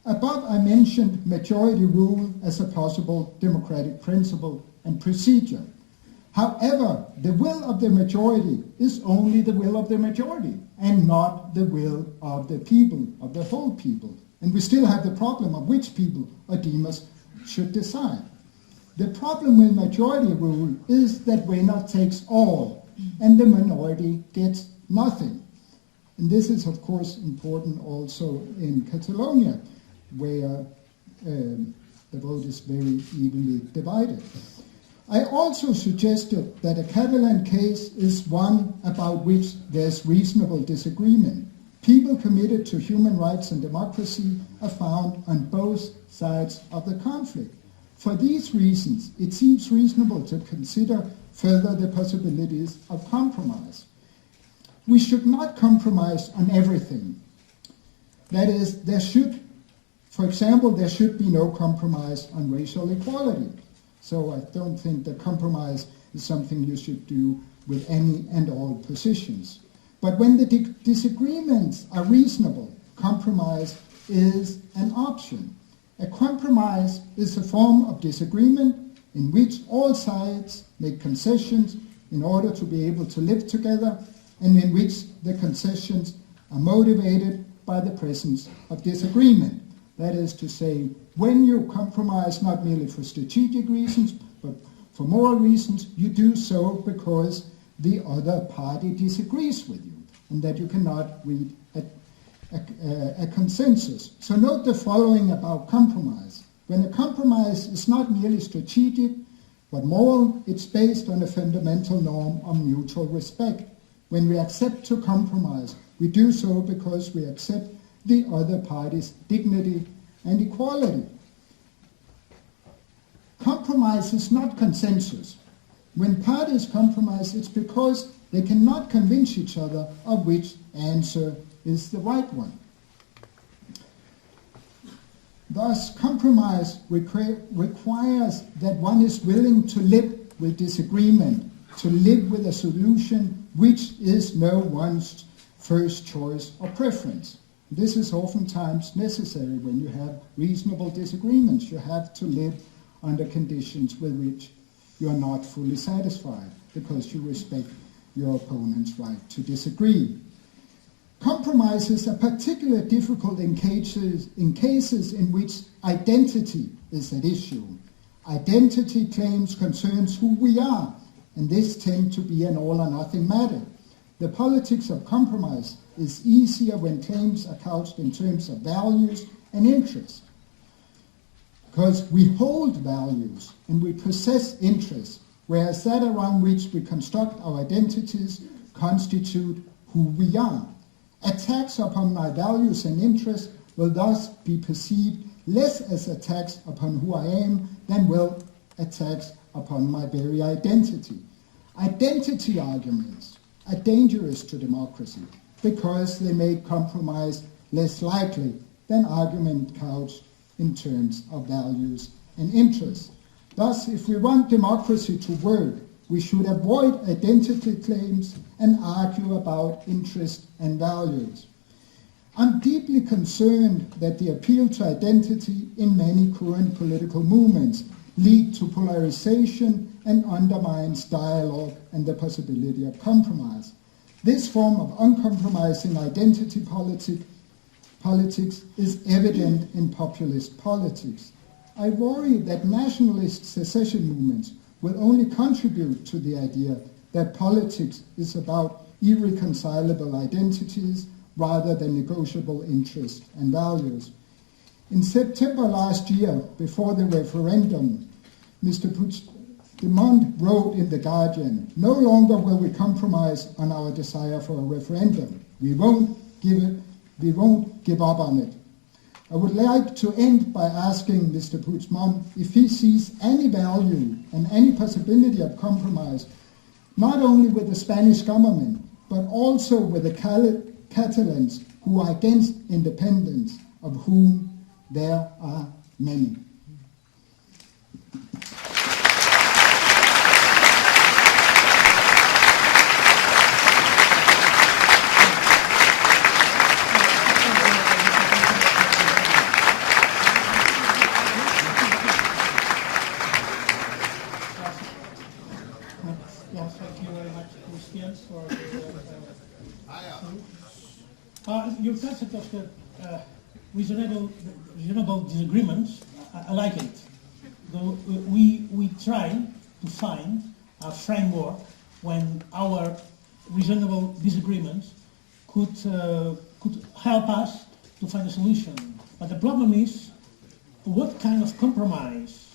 Above, I mentioned majority rule as a possible democratic principle and procedure. However, the will of the majority is only the will of the majority and not the will of the people, of the whole people. And we still have the problem of which people or demons should decide. The problem with majority rule is that winner takes all and the minority gets nothing. And this is, of course, important also in Catalonia, where the vote is very evenly divided. I also suggested that a Catalan case is one about which there's reasonable disagreement. People committed to human rights and democracy are found on both sides of the conflict. For these reasons, it seems reasonable to consider further the possibilities of compromise. We should not compromise on everything. That is, for example, there should be no compromise on racial equality. So I don't think that compromise is something you should do with any and all positions. But when the disagreements are reasonable, compromise is an option. A compromise is a form of disagreement in which all sides make concessions in order to be able to live together, and in which the concessions are motivated by the presence of disagreement. That is to say, when you compromise not merely for strategic reasons, but for moral reasons, you do so because the other party disagrees with you, and that you cannot reach a consensus. So note the following about compromise. When a compromise is not merely strategic, but moral, it's based on a fundamental norm of mutual respect. When we accept to compromise, we do so because we accept the other party's dignity and equality. Compromise is not consensus. When parties compromise, it's because they cannot convince each other of which answer is the right one. Thus, compromise requires that one is willing to live with disagreement, to live with a solution which is no one's first choice or preference. This is oftentimes necessary when you have reasonable disagreements. You have to live under conditions with which you are not fully satisfied because you respect your opponent's right to disagree. Compromises are particularly difficult in cases in which identity is at issue. Identity claims concerns who we are, and this tends to be an all or nothing matter. The politics of compromise is easier when claims are couched in terms of values and interests, because we hold values and we possess interests, whereas that around which we construct our identities constitute who we are. Attacks upon my values and interests will thus be perceived less as attacks upon who I am than will attacks upon my very identity. Identity arguments are dangerous to democracy because they make compromise less likely than argument couched in terms of values and interests. Thus, if we want democracy to work, we should avoid identity claims and argue about interests and values. I'm deeply concerned that the appeal to identity in many current political movements lead to polarization and undermines dialogue and the possibility of compromise. This form of uncompromising identity politics is evident in populist politics. I worry that nationalist secession movements will only contribute to the idea that politics is about irreconcilable identities rather than negotiable interests and values. In September last year, before the referendum, Mr. Puigdemont wrote in The Guardian, "No longer will we compromise on our desire for a referendum. We won't give up on it." I would like to end by asking Mr. Puigdemont if he sees any value and any possibility of compromise, not only with the Spanish government, but also with the Catalans who are against independence, of whom there are many. Your concept of the reasonable disagreements, I like it. Though we try to find a framework when our reasonable disagreements could help us to find a solution. But the problem is, what kind of compromise,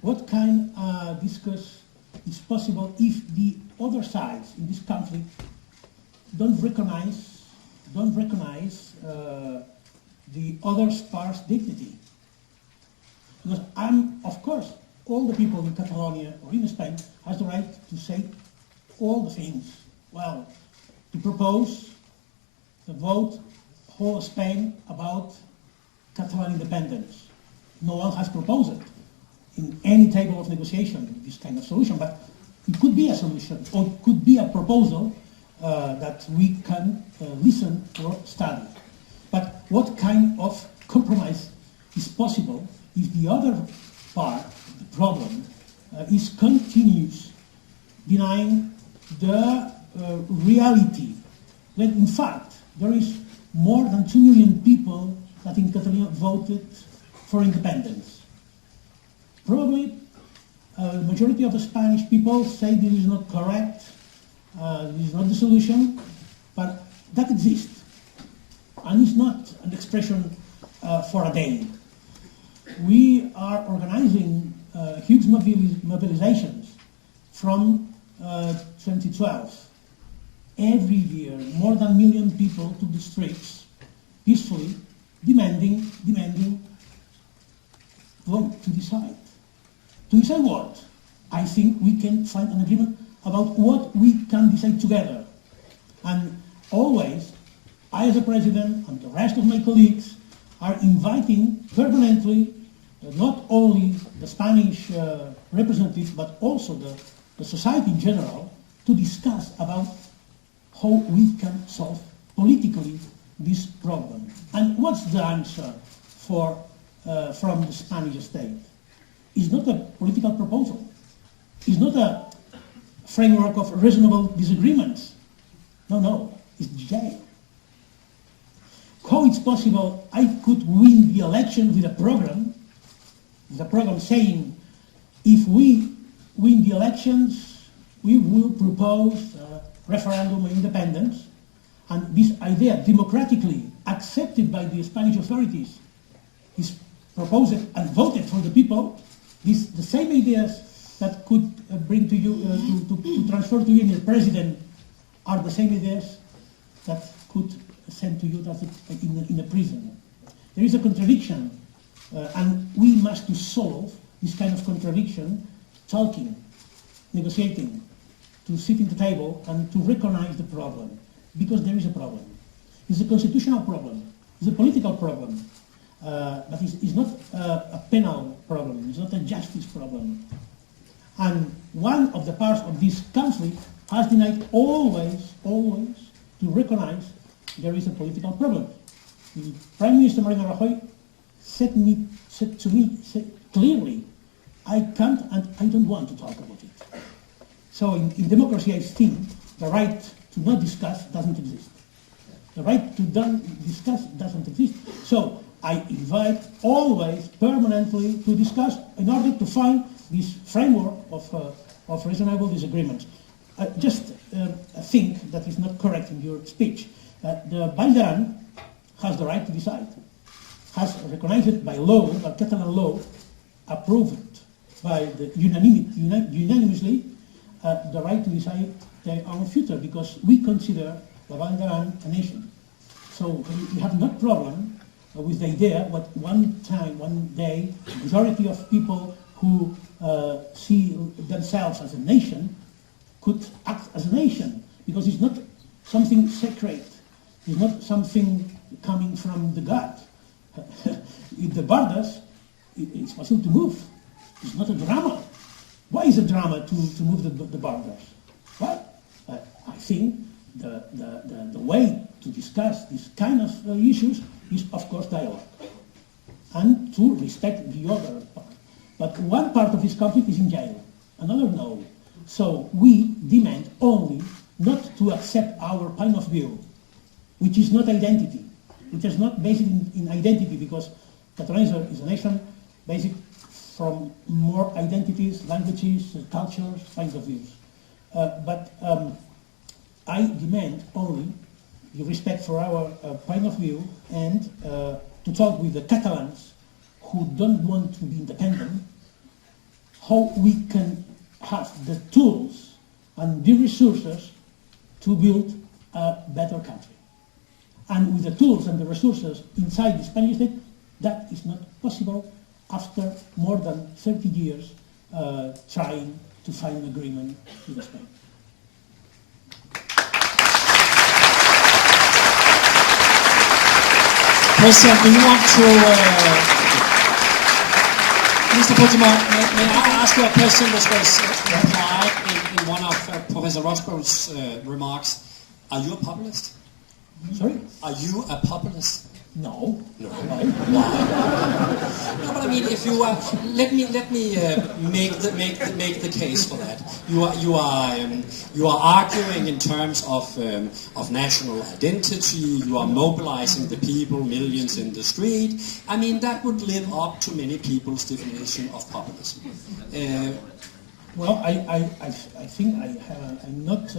what kind of discourse is possible if the other sides in this conflict don't recognize the other part's dignity. Because of course, all the people in Catalonia or in Spain has the right to say all the things. Well, to propose the vote whole Spain about Catalan independence. No one has proposed it in any table of negotiation, this kind of solution, but it could be a solution, or it could be a proposal that we can listen or study. But what kind of compromise is possible if the other part, the problem, is continuous denying the reality that in fact there is more than 2 million people that in Catalonia voted for independence. Probably the majority of the Spanish people say this is not correct, this is not the solution, but that exists. And it's not an expression for a day. We are organizing huge mobilizations from 2012. Every year, more than 1 million people to the streets, peacefully, demanding vote to decide. To decide what? I think we can find an agreement about what we can decide together. And always, I as a president and the rest of my colleagues are inviting permanently not only the Spanish representatives but also the society in general to discuss about how we can solve politically this problem. And what's the answer from the Spanish state? It's not a political proposal. It's not a framework of reasonable disagreements. No, it's jail. How it's possible I could win the election with a program saying if we win the elections, we will propose a referendum on independence, and this idea, democratically accepted by the Spanish authorities, is proposed and voted for the people. The same ideas that could bring to you, to transfer to you in the president are the same ideas that could send to you in a prison. There is a contradiction, and we must solve this kind of contradiction, talking, negotiating, to sit at the table and to recognize the problem, because there is a problem. It's a constitutional problem. It's a political problem, but it's not a penal problem. It's not a justice problem. And one of the parts of this conflict has denied always to recognize there is a political problem. The Prime Minister Mariano Rajoy said to me clearly, I can't and I don't want to talk about it. So in democracy, I think the right to not discuss doesn't exist. The right to don't discuss doesn't exist. So I invite always permanently to discuss in order to find this framework of reasonable disagreements. Just a thing that is not correct in your speech. The Valdaran has the right to decide, has recognized by law, by Catalan law, approved by the unanimously the right to decide their own future, because we consider the Valdaran a nation. So we have no problem with the idea that one day, the majority of people who see themselves as a nation could act as a nation, because it's not something sacred, it's not something coming from the God. If the borders, it's possible to move. It's not a drama. Why is a drama to move the borders? Why? I think the way to discuss these kind of issues is, of course, dialogue, and to respect the other part. But one part of this conflict is in jail, another no. So we demand only not to accept our point of view, which is not identity, which is not based in identity, because Catalonia is a nation based from more identities, languages, cultures, points of views. But I demand only the respect for our point of view, and to talk with the Catalans who don't want to be independent, how we can have the tools and the resources to build a better country. And with the tools and the resources inside the Spanish state, that is not possible after more than 30 years trying to find an agreement with Spain. President, do you want to... Mr. Puigdemont, may I ask you a question that was implied in one of Professor Rosberg's remarks? Are you a populist? Sorry? Are you a populist? No. No. Why? No, but I mean, if you are, let me make the case for that. You are arguing in terms of national identity. You are mobilizing the people, millions in the street. I mean, that would live up to many people's definition of populism. Well, I think I'm not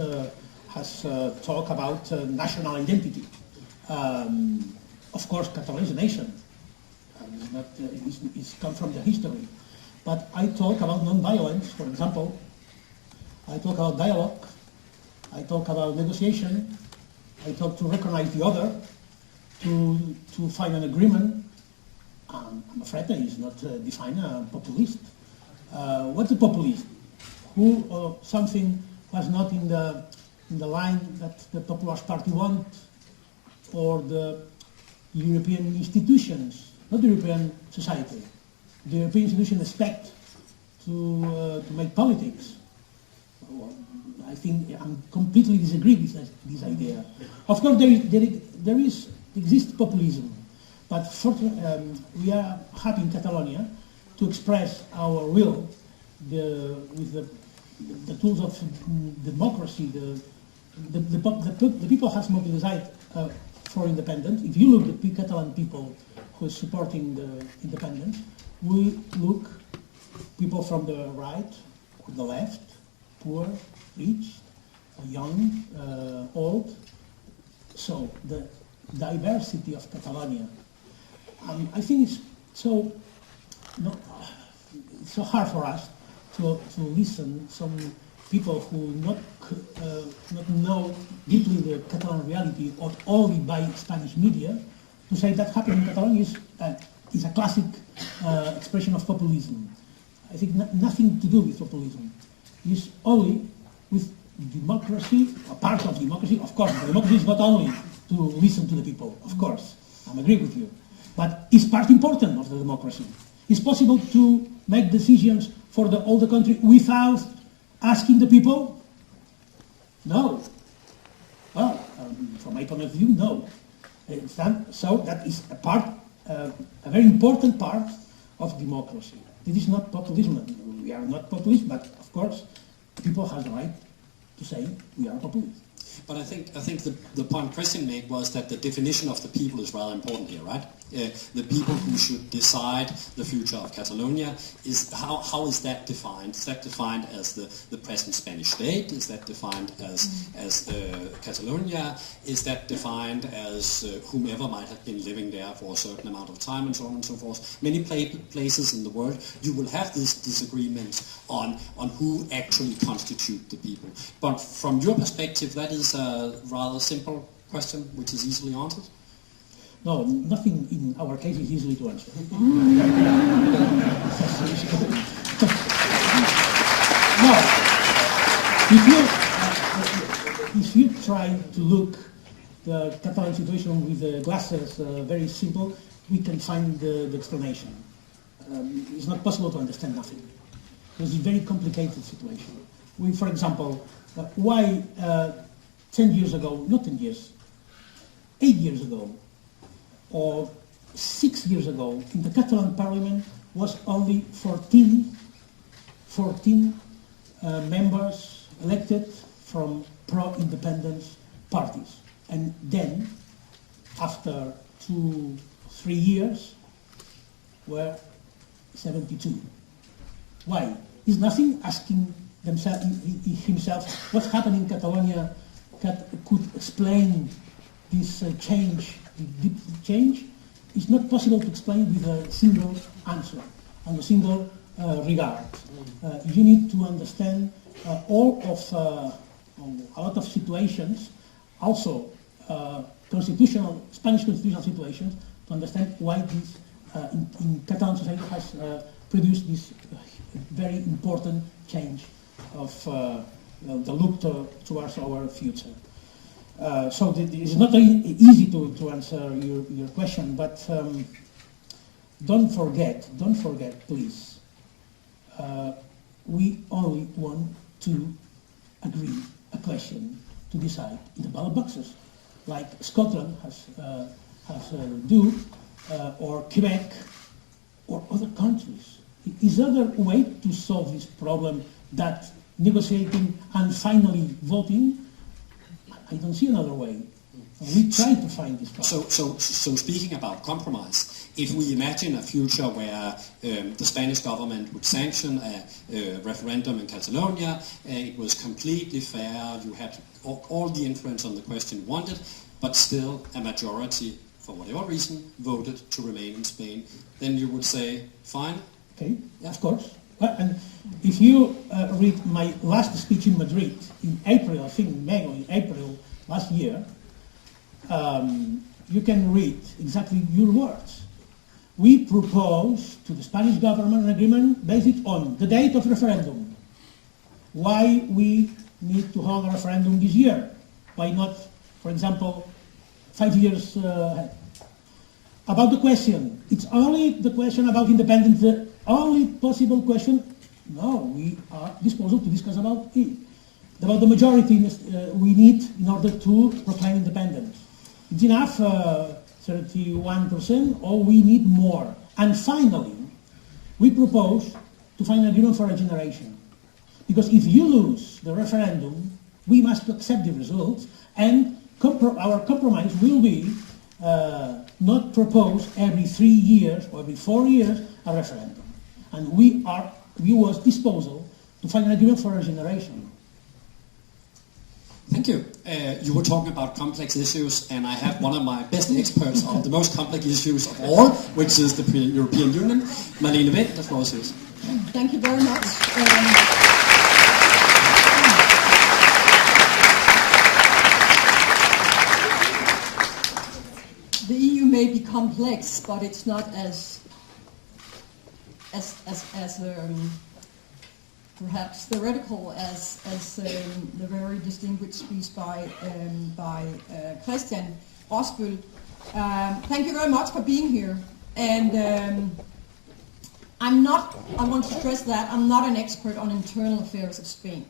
has talk about national identity. Of course, Catalonia is a nation. It's come from the history. But I talk about non-violence, for example. I talk about dialogue. I talk about negotiation. I talk to recognize the other, to find an agreement. I'm afraid that is not define a populist. What's a populist? Who something was not in the line that the Populist Party want, or the European institutions, not the European society. The European institutions expect to make politics. Well, I think I'm completely disagree with this idea. Of course, there exists populism, but we are happy in Catalonia to express our will with the tools of democracy. The people has mobilized for independence. If you look at the Catalan people who is supporting the independence, we look people from the right, the left, poor, rich, young, old. So the diversity of Catalonia. I think it's so hard for us to listen some people who not know deeply the Catalan reality, or only by Spanish media, to say that happening in Catalonia is a classic expression of populism. I think nothing to do with populism. It's only with democracy, a part of democracy. Of course, democracy is not only to listen to the people, of course. I'm agree with you. But it's part important of the democracy. It's possible to make decisions for all the country without asking the people? No. Well, from my point of view, no. So that is a very important part of democracy. It is not populism. We are not populist, but of course, people have the right to say we are populist. But I think the point Christian made was that the definition of the people is rather important here, right? The people who should decide the future of Catalonia, is how is that defined? Is that defined as the present Spanish state? Is that defined as Catalonia? Is that defined as whomever might have been living there for a certain amount of time, and so on and so forth? Many places in the world you will have this disagreement on who actually constitute the people. But from your perspective, that is a rather simple question, which is easily answered. No, nothing in our case is easily to answer. No, if you try to look the Catalan situation with the glasses very simple, we can find the explanation. It's not possible to understand nothing. It's a very complicated situation. For example, why 10 years ago, not 10 years, 8 years ago, or 6 years ago, in the Catalan parliament was only 14 members elected from pro-independence parties. And then, after 2-3 years, were 72. Why? Is nothing asking himself what's happening in Catalonia could explain this change, deep change? It's not possible to explain with a single answer, and a single regard. You need to understand a lot of situations, also Spanish constitutional situations, to understand why this in Catalan society has produced this very important change of the look towards our future. So it's not easy to answer your question, but don't forget, please. We only want to agree a question to decide in the ballot boxes, like Scotland has do, or Quebec, or other countries. Is there a way to solve this problem that negotiating and finally voting? I don't see another way. We try to find this problem. So speaking about compromise, if we imagine a future where the Spanish government would sanction a referendum in Catalonia, it was completely fair, you had all the influence on the question wanted, but still a majority, for whatever reason, voted to remain in Spain, then you would say, fine? Okay, of course. And if you read my last speech in Madrid in April, I think May or in April last year, you can read exactly your words. We propose to the Spanish government an agreement based on the date of referendum. Why we need to hold a referendum this year? Why not, for example, 5 years ahead? About the question, it's only the question about independence, the only possible question. No, we are disposed to discuss about it. About the majority we need in order to proclaim independence. It's enough 31%, or we need more. And finally, we propose to find an agreement for a generation. Because if you lose the referendum, we must accept the results, and our compromise will be not propose every 3 years or every 4 years a referendum. And we was disposal to find an agreement for a generation. Thank you. You were talking about complex issues, and I have one of my best experts on the most complex issues of all, which is the European Union. Marlene Witt, the floor is yours. Thank you very much. The EU may be complex, but it's not as perhaps theoretical as the very distinguished speech by Christian Rosbøl. Thank you very much for being here. And I want to stress that I'm not an expert on internal affairs of Spain.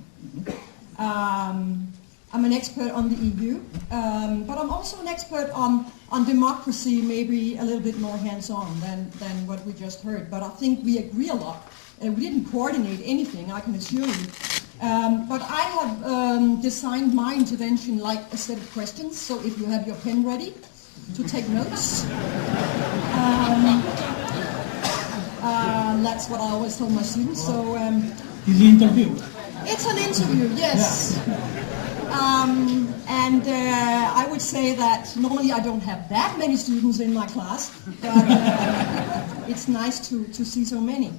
I'm an expert on the EU, but I'm also an expert on democracy, maybe a little bit more hands-on than what we just heard. But I think we agree a lot. We didn't coordinate anything, I can assure you. But I have designed my intervention like a set of questions, so if you have your pen ready to take notes. That's what I always tell my students. So Is the interview? it's an interview, yes. I would say that normally I don't have that many students in my class, but it's nice to see so many.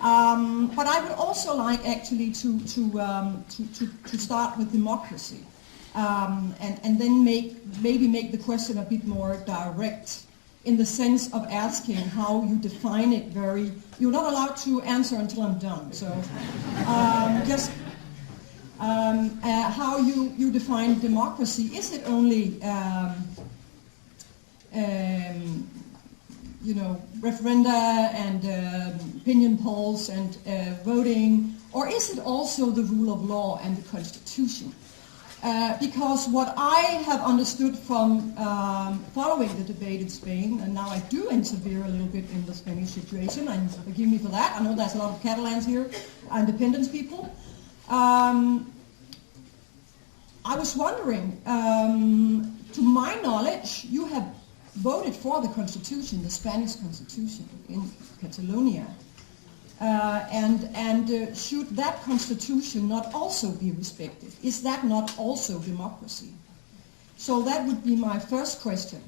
But I would also like actually to start with democracy, and then maybe make the question a bit more direct, in the sense of asking how you define it. You're not allowed to answer until I'm done. So just how you define democracy. Is it only referenda and opinion polls and voting, or is it also the rule of law and the constitution? Because what I have understood from following the debate in Spain, and now I do interfere a little bit in the Spanish situation, and forgive me for that, I know there's a lot of Catalans here, independence people. I was wondering, to my knowledge, you have voted for the constitution, the Spanish constitution in Catalonia. And should that constitution not also be respected? Is that not also democracy? So that would be my first question.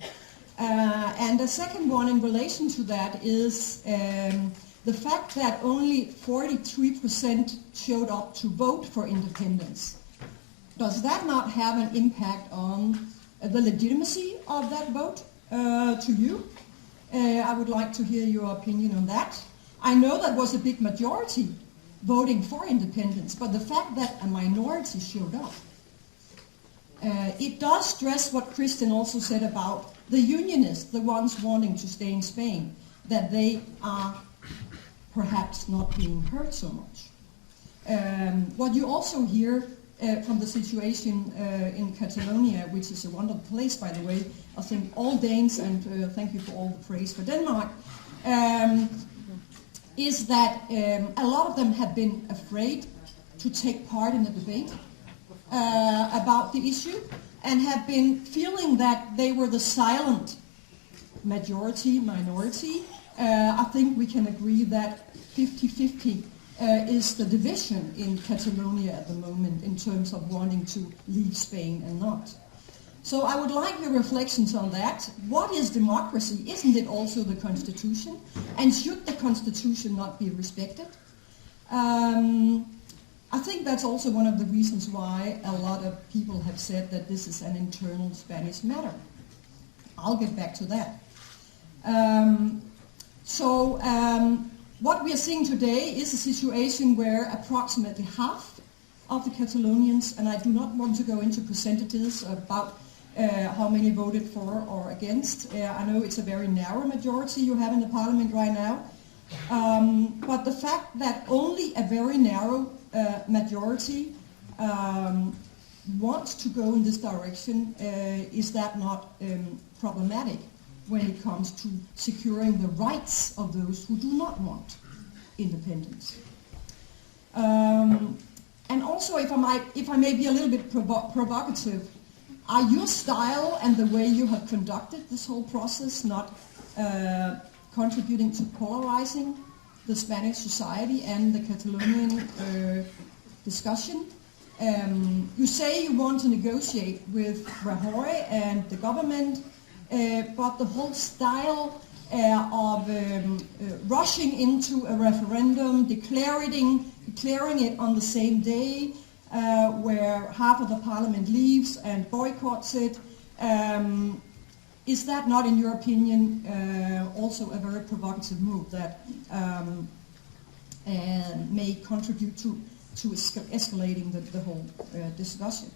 And the second one in relation to that is the fact that only 43% showed up to vote for independence. Does that not have an impact on the legitimacy of that vote to you? I would like to hear your opinion on that. I know that was a big majority voting for independence, but the fact that a minority showed up, it does stress what Christian also said about the unionists, the ones wanting to stay in Spain, that they are perhaps not being heard so much. What you also hear from the situation in Catalonia, which is a wonderful place, by the way, I think all Danes, and thank you for all the praise for Denmark, is that a lot of them have been afraid to take part in the debate about the issue, and have been feeling that they were the silent minority. I think we can agree that 50-50 is the division in Catalonia at the moment in terms of wanting to leave Spain and not. So I would like your reflections on that. What is democracy? Isn't it also the constitution? And should the constitution not be respected? I think that's also one of the reasons why a lot of people have said that this is an internal Spanish matter. I'll get back to that. What we are seeing today is a situation where approximately half of the Catalonians, and I do not want to go into percentages about how many voted for or against. I know it's a very narrow majority you have in the parliament right now. But the fact that only a very narrow majority wants to go in this direction, is that not problematic when it comes to securing the rights of those who do not want independence? And also, if I may be a little bit provocative, are your style and the way you have conducted this whole process not contributing to polarizing the Spanish society and the Catalonian discussion? You say you want to negotiate with Rajoy and the government, but the whole style of rushing into a referendum, declaring it on the same day, where half of the parliament leaves and boycotts it, is that not, in your opinion, also a very provocative move that may contribute to escalating the whole discussion?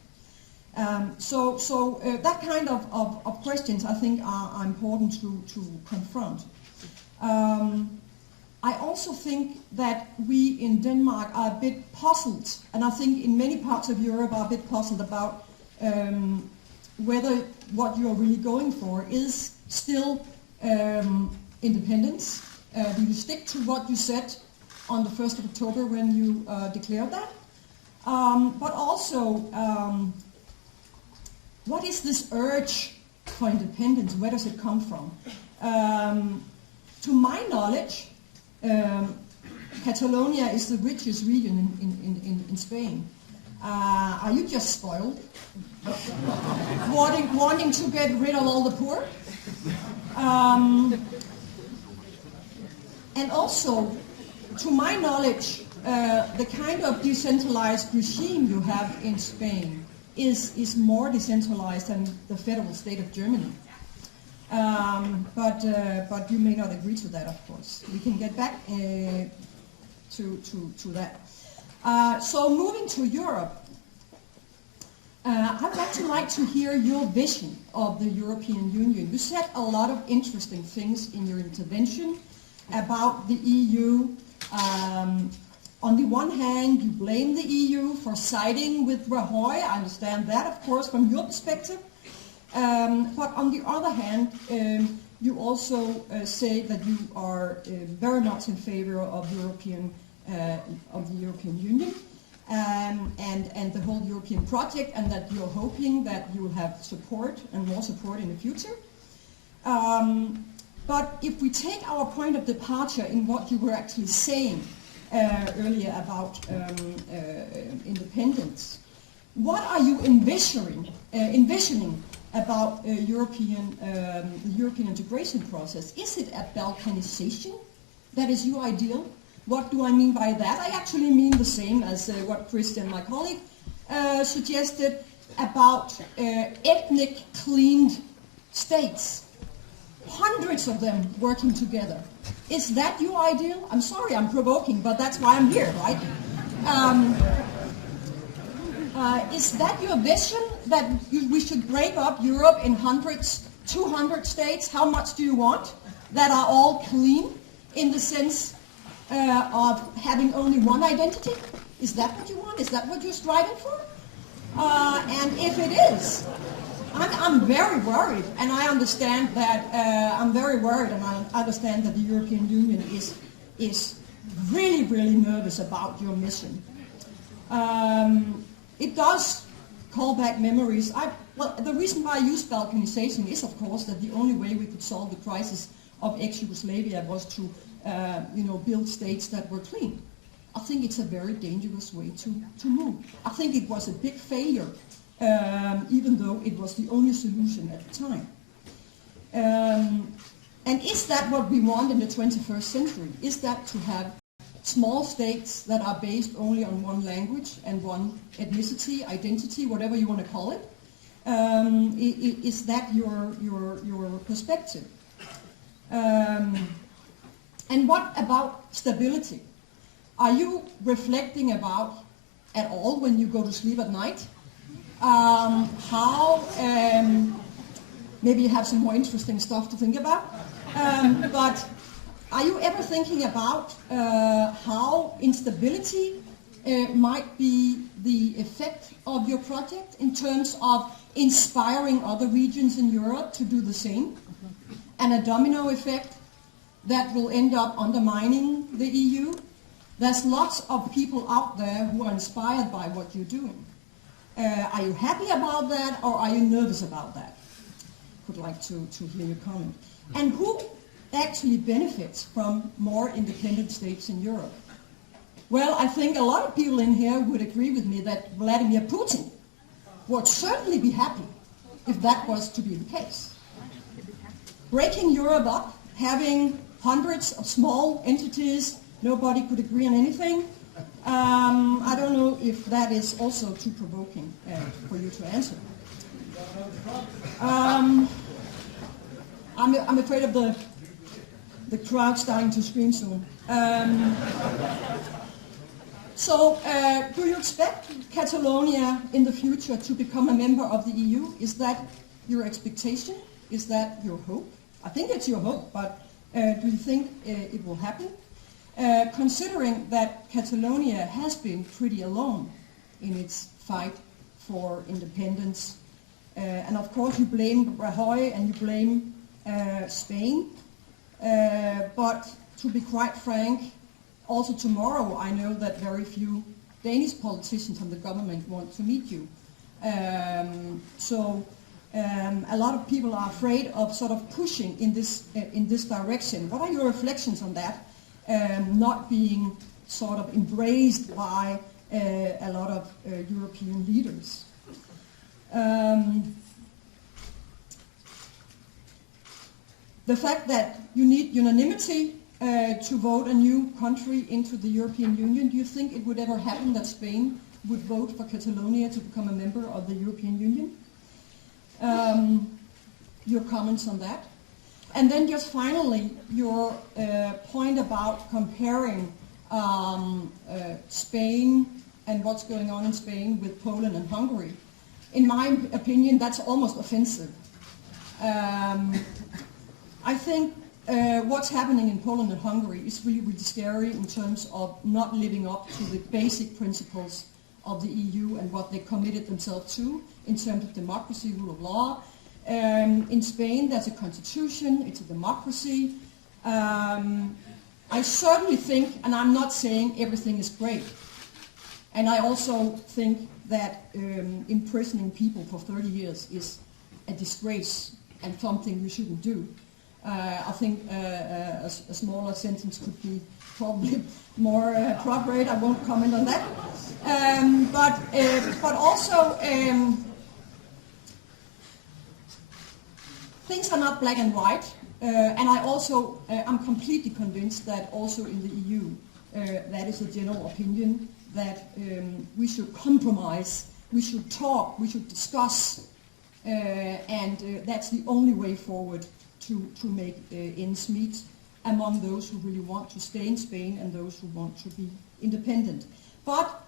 So that kind of questions I think are important to confront. I also think that we in Denmark are a bit puzzled, and I think in many parts of Europe are a bit puzzled about whether what you're really going for is still independence. Do you stick to what you said on the 1st of October when you declared that? But also, what is this urge for independence? Where does it come from? To my knowledge, Catalonia is the richest region in Spain. Are you just spoiled? wanting to get rid of all the poor? And also, to my knowledge, the kind of decentralized regime you have in Spain is more decentralized than the federal state of Germany. But you may not agree to that, of course. We can get back to that. So moving to Europe, I'd like to hear your vision of the European Union. You said a lot of interesting things in your intervention about the EU. On the one hand, you blame the EU for siding with Rajoy. I understand that, of course, from your perspective. But on the other hand, you also say that you are very much in favor of the European Union and the whole European project, and that you're hoping that you will have support and more support in the future. But if we take our point of departure in what you were actually saying earlier about independence, what are you envisioning about the European integration process? Is it a Balkanization that is your ideal? What do I mean by that? I actually mean the same as what Christian, my colleague, suggested about ethnic cleaned states. Hundreds of them working together. Is that your ideal? I'm sorry, I'm provoking, but that's why I'm here, right? Is that your vision, that we should break up Europe in hundreds, 200 states? How much do you want? That are all clean in the sense of having only one identity? Is that what you want? Is that what you're striving for? And if it is, I'm very worried, and I understand that I'm very worried, and I understand that the European Union is really, really nervous about your mission. It does call back memories. Well, the reason why I use Balkanization is, of course, that the only way we could solve the crisis of ex-Yugoslavia was to, build states that were clean. I think it's a very dangerous way to move. I think it was a big failure, even though it was the only solution at the time. And is that what we want in the 21st century? Is that to have small states that are based only on one language and one ethnicity, identity, whatever you want to call it? Is that your perspective? And what about stability? Are you reflecting about at all when you go to sleep at night? Maybe you have some more interesting stuff to think about, but are you ever thinking about how instability might be the effect of your project in terms of inspiring other regions in Europe to do the same, and a domino effect that will end up undermining the EU? There's lots of people out there who are inspired by what you're doing. Are you happy about that, or are you nervous about that? Would like to hear your comment. And who actually benefits from more independent states in Europe? Well, I think a lot of people in here would agree with me that Vladimir Putin would certainly be happy if that was to be the case. Breaking Europe up, having hundreds of small entities, nobody could agree on anything. I don't know if that is also too provoking for you to answer. I'm afraid of the crowd starting to scream soon. So, do you expect Catalonia in the future to become a member of the EU? Is that your expectation? Is that your hope? I think it's your hope, but do you think it will happen? Considering that Catalonia has been pretty alone in its fight for independence. And of course you blame Rajoy and you blame Spain. But to be quite frank, also tomorrow I know that very few Danish politicians and the government want to meet you. A lot of people are afraid of sort of pushing in this direction. What are your reflections on that? Not being sort of embraced by a lot of European leaders. The fact that you need unanimity to vote a new country into the European Union, do you think it would ever happen that Spain would vote for Catalonia to become a member of the European Union? Your comments on that? And then just finally, your point about comparing Spain and what's going on in Spain with Poland and Hungary. In my opinion, that's almost offensive. I think what's happening in Poland and Hungary is really, really scary in terms of not living up to the basic principles of the EU and what they committed themselves to in terms of democracy, rule of law. In Spain, there's a constitution, it's a democracy. I certainly think, and I'm not saying everything is great, and I also think that imprisoning people for 30 years is a disgrace and something we shouldn't do. I think a smaller sentence could be probably more appropriate. I won't comment on that. But also, things are not black and white. And I also, I'm completely convinced that also in the EU, that is a general opinion, that we should compromise, we should talk, we should discuss, and that's the only way forward to make ends meet among those who really want to stay in Spain and those who want to be independent. But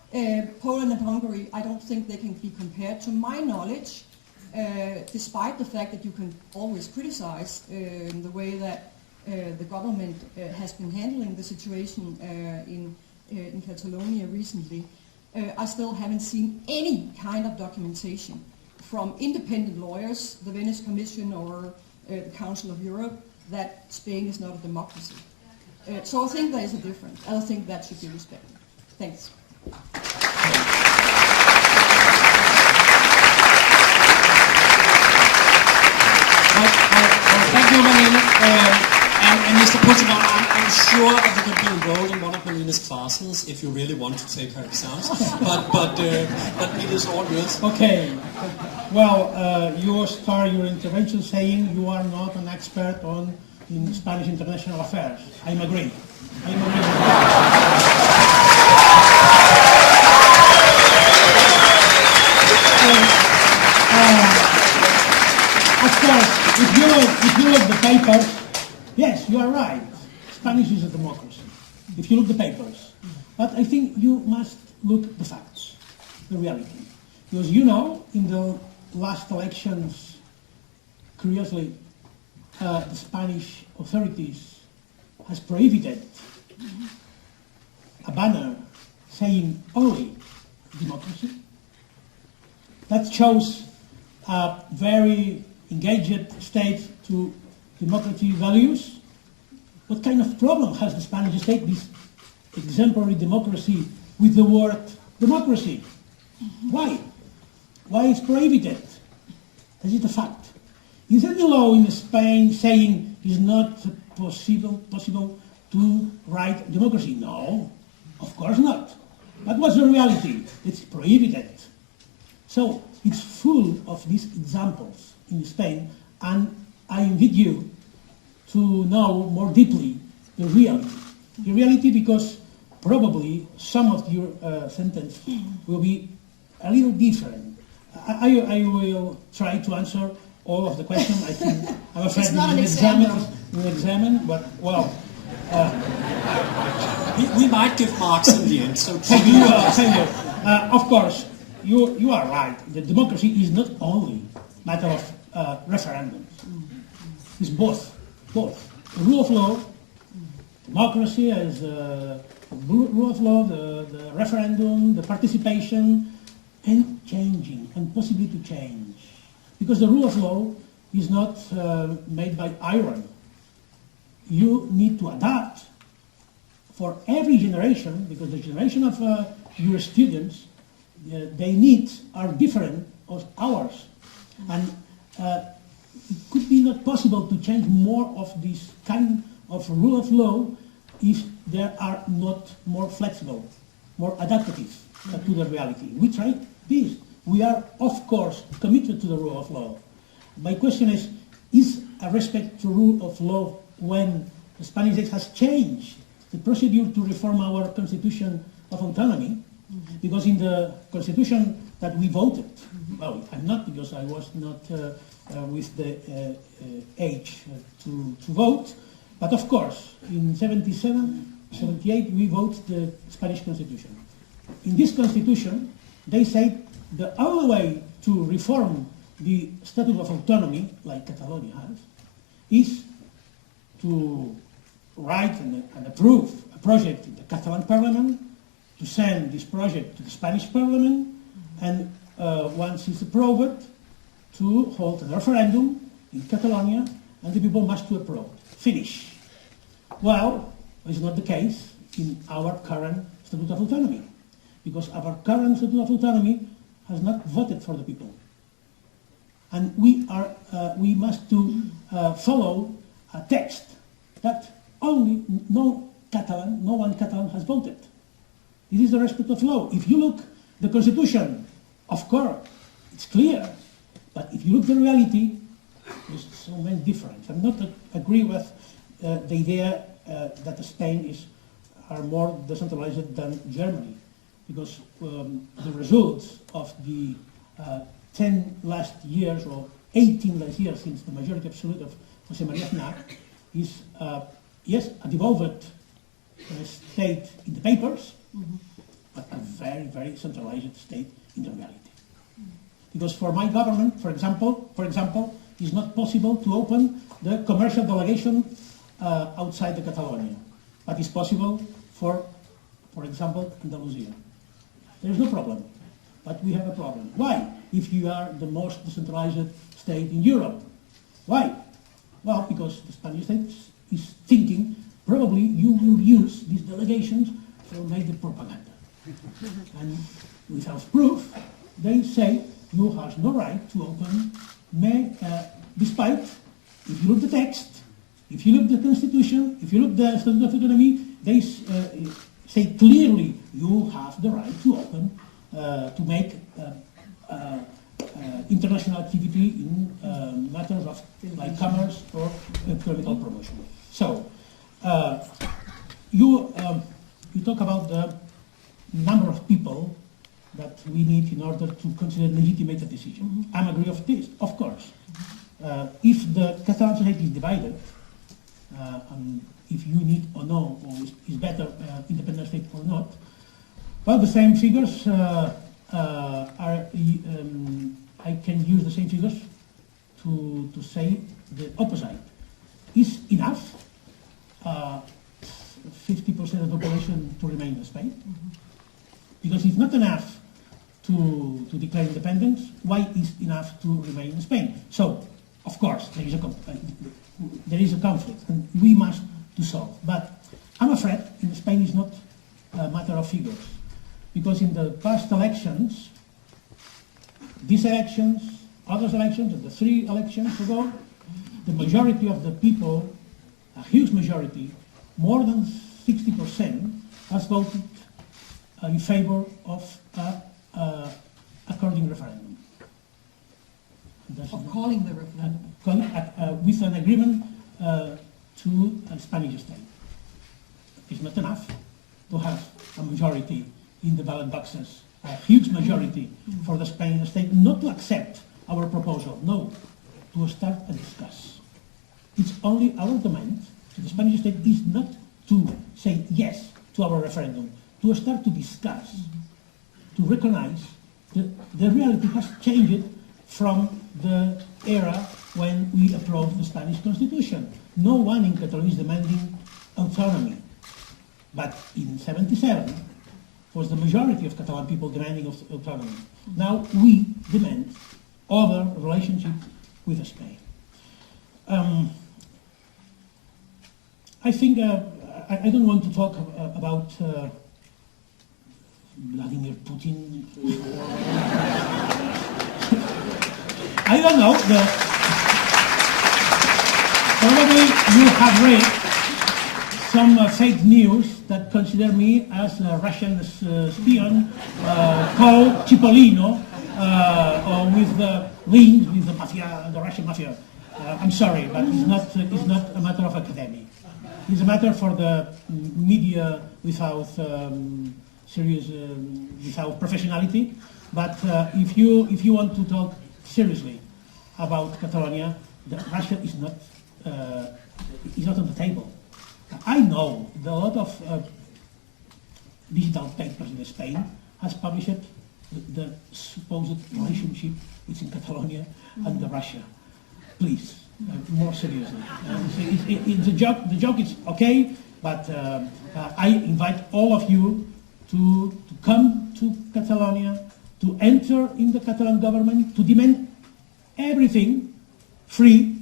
Poland and Hungary, I don't think they can be compared. To my knowledge, despite the fact that you can always criticize the way that the government has been handling the situation in Catalonia recently, I still haven't seen any kind of documentation from independent lawyers, the Venice Commission or the Council of Europe, that Spain is not a democracy. So I think there is a difference, and I think that should be respected. Thanks. Thank you, Malene. And Mr. Puigdemont, I'm sure that you can be enrolled in one of Malene's classes if you really want to take her exams. But it is all yours. Okay. Well, you start your intervention saying you are not an expert in Spanish international affairs. I'm agree. I'm agree with of course, if you look the papers, yes, you are right. Spanish is a democracy. If you look the papers. But I think you must look the facts, the reality. Because you know, in the last elections, curiously, the Spanish authorities has prohibited a banner saying only democracy. That shows a very engaged state to democratic values. What kind of problem has the Spanish state, this exemplary democracy, with the word democracy? Why? Why it's prohibited? This is the fact. Is any law in Spain saying it's not possible to write democracy? No, of course not. But what's the reality? It's prohibited. So it's full of these examples in Spain, and I invite you to know more deeply the reality. The reality, because probably some of your sentence will be a little different. I will try to answer all of the questions. I think I'm afraid it's not an exam, but well. We might give marks in the end. So Thank you. Thank you. Of course, you are right. The democracy is not only a matter of referendums. It's both. The rule of law, democracy as the rule of law, the referendum, the participation, and changing, and possibility to change. Because the rule of law is not made by iron. You need to adapt for every generation, because the generation of your students, their needs are different of ours. And it could be not possible to change more of this kind of rule of law if they are not more flexible, more adaptive to the reality. We try this. We are, of course, committed to the rule of law. My question is a respect to rule of law when the Spanish state has changed the procedure to reform our constitution of autonomy? Because in the constitution that we voted, well, I'm not, because I was not with the age to vote, but of course, in 77, 78, we voted the Spanish constitution. In this constitution, they say the only way to reform the Statute of Autonomy, like Catalonia has, is to write and approve a project in the Catalan Parliament, to send this project to the Spanish Parliament, and once it's approved, to hold a referendum in Catalonia, and the people must to approve. Finish. Well, it's not the case in our current Statute of Autonomy, because our current Statute of Autonomy has not voted for the people. And we must to follow a text that only no one Catalan has voted. It is the respect of law. If you look the Constitution, of course, it's clear. But if you look the reality, there's so many differences. I'm not agree with the idea that Spain are more decentralized than Germany, because the results of the 10 last years or 18 last years since the majority absolute of José María Aznar is, yes, a devolved state in the papers, but a very, very centralized state in the reality. Because for my government, for example, it's not possible to open the commercial delegation outside the Catalonia, but it's possible for example, Andalusia. There is no problem, but we have a problem. Why? If you are the most decentralized state in Europe. Why? Well, because the Spanish state is thinking probably you will use these delegations to make the propaganda. And without proof, they say you have no right to open, despite, if you look the text, if you look the Constitution, if you look the Statute of Autonomy, they say clearly you have the right to open, to make international activity in matters of like commerce or economical promotion. So, you talk about the number of people that we need in order to consider legitimate a decision. I'm agree of this, of course. If the Catalan society is divided, and if you need or no, or is better independent state or not, well, the same figures I can use the same figures to say the opposite. Is enough 50% of the population to remain in Spain? Because it's not enough to declare independence. Why is enough to remain in Spain? So, of course, there is a conflict, and we must to solve. But I'm afraid in Spain it's not a matter of figures, because in the past elections, these elections, other elections, and the 3 elections ago, the majority of the people, a huge majority, more than 60%, has voted in favor of a calling referendum. Of calling the referendum. With an agreement to a Spanish state. It's not enough to have a majority in the ballot boxes, a huge majority for the Spanish state not to accept our proposal, no, to start and discuss. It's only our demand to the Spanish state is not to say yes to our referendum, to start to discuss, to recognize that the reality has changed from the era when we approved the Spanish Constitution. No one in Catalonia is demanding autonomy. But in 1977, was the majority of Catalan people demanding autonomy. Now we demand other relationship with Spain. I think I don't want to talk about Vladimir Putin. I don't know. Probably you have read some fake news that consider me as a Russian spion called Cipollino, or with links with the mafia, the Russian mafia. I'm sorry, but it's not a matter of academic. It's a matter for the media without serious, without professionality. But if you want to talk seriously about Catalonia, Russia is not on the table. I know that a lot of digital papers in Spain has published the supposed relationship between Catalonia and Russia. Please, more seriously. The joke is okay, but I invite all of you to come to Catalonia, to enter in the Catalan government, to demand everything free.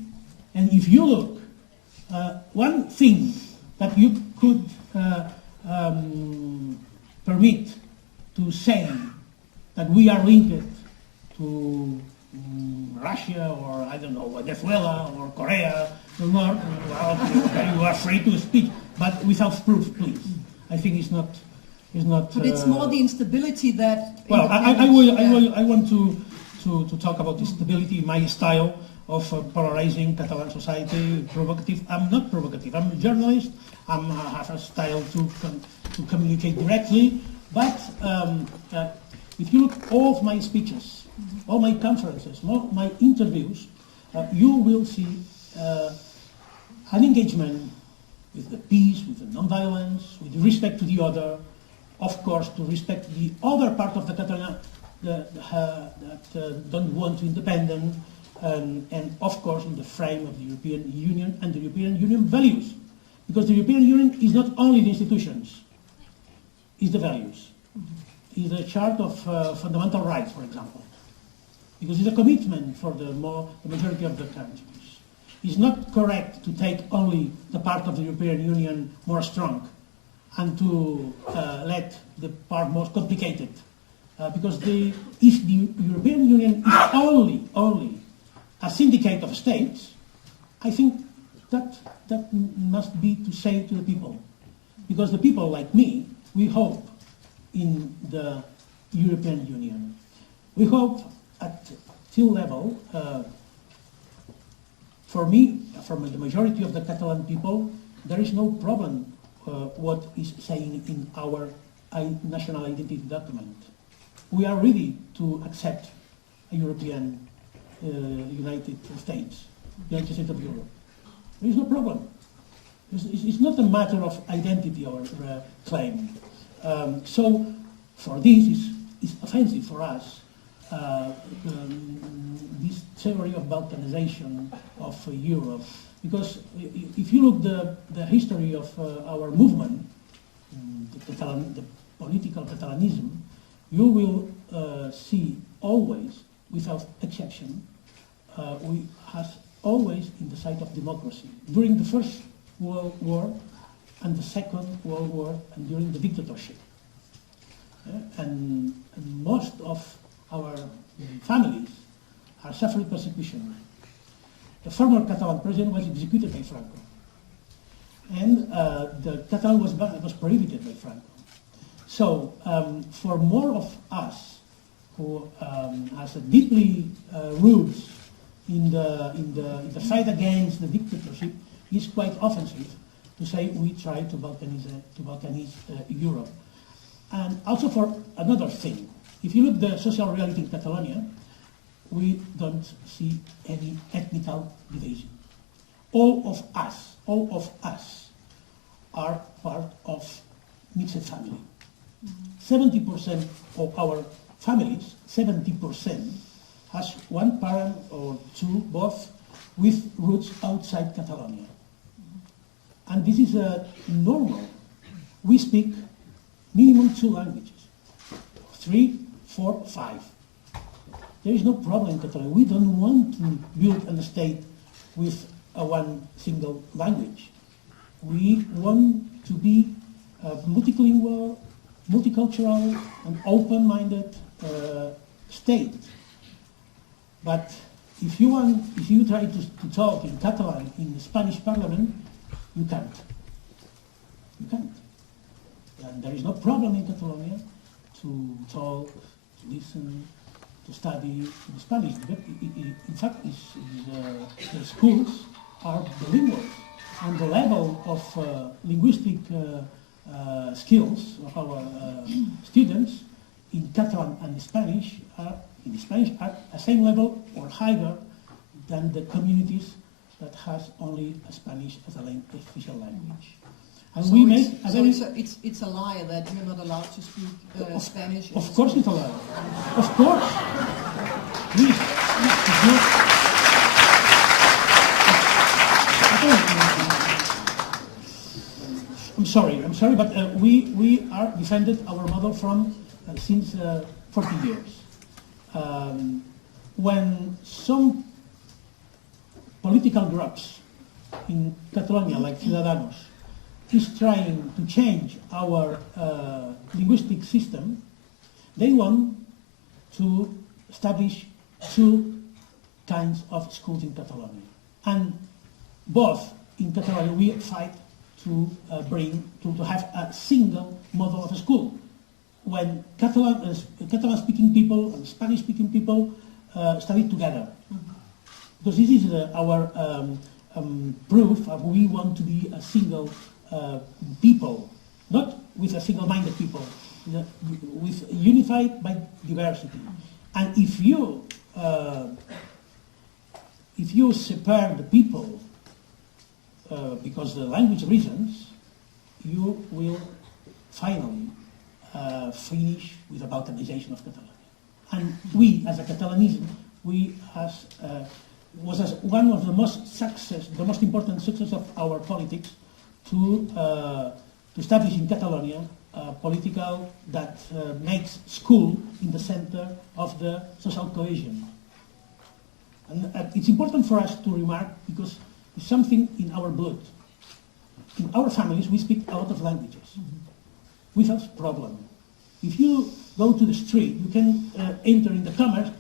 And if you look, one thing that you could permit to say that we are linked to Russia or, I don't know, Venezuela or Korea or North, well, okay, you are free to speak, but without proof, please. I think it's not. But it's more the instability that. Well, I want to talk about the stability, my style of polarizing Catalan society, provocative. I'm not provocative. I'm a journalist. I have a style to communicate directly. But if you look at all of my speeches, all my conferences, all my interviews, you will see an engagement with the peace, with the non-violence, with respect to the other, of course, to respect the other part of the Catalonia that don't want to independence, and of course in the frame of the European Union and the European Union values. Because the European Union is not only the institutions, it's the values. It's the chart of fundamental rights, for example. Because it's a commitment for the majority of the countries. It's not correct to take only the part of the European Union more strong and to let the part more complicated. Because if the European Union is only a syndicate of states, I think that must be to say to the people. Because the people like me, we hope in the European Union. We hope at field level, for me, from the majority of the Catalan people, there is no problem what is saying in our national identity document. We are ready to accept a European United States, United States of Europe. There is no problem. It's not a matter of identity or claim. So for this, it's offensive for us, this theory of Balkanization of Europe. Because if you look the history of our movement, the political Catalanism, you will see always, without exception, we have always in the side of democracy. During the First World War and the Second World War and during the dictatorship. And most of our families are suffering persecution. The former Catalan president was executed by Franco. And the Catalan was prohibited by Franco. So for more of us who has a deeply roots in the fight against the dictatorship, is quite offensive to say we try to Balkanize Europe. And also for another thing, if you look at the social reality in Catalonia, we don't see any ethnical division. All of us are part of mixed family. 70% of our families, 70%, has one parent or two, both, with roots outside Catalonia. And this is normal. We speak minimum 2 languages, 3, 4, 5. There is no problem in Catalonia. We don't want to build a state with one single language. We want to be a multilingual, multicultural, and open-minded state. But if you try to talk in Catalan in the Spanish Parliament, you can't. You can't. And there is no problem in Catalonia to talk, to listen, to study in Spanish. But in fact, the schools are bilingual, and the level of linguistic skills of our students in Catalan and Spanish are at the same level or higher than the communities that has only Spanish as an official language. And so we make a very... it's a lie that you're not allowed to speak Spanish. Of course it's a lie. Of course. Please. I'm sorry, but we are defended our model from since 40 years. When some political groups in Catalonia, like Ciudadanos, is trying to change our linguistic system, they want to establish 2 kinds of schools in Catalonia. And both in Catalonia we fight to have a single model of a school. When Catalan-speaking people and Spanish-speaking people study together. Because this is our proof of we want to be a single people, not with a single-minded people, with unified by diversity. And if you separate the people because the language reasons, you will finally finish with the balkanization of Catalonia. And we, as a Catalanism, was as one of the most important success of our politics to establish in Catalonia a political that makes school in the center of the social cohesion. And it's important for us to remark because it's something in our blood. In our families, we speak a lot of languages without problem. If you go to the street, you can enter in the commerce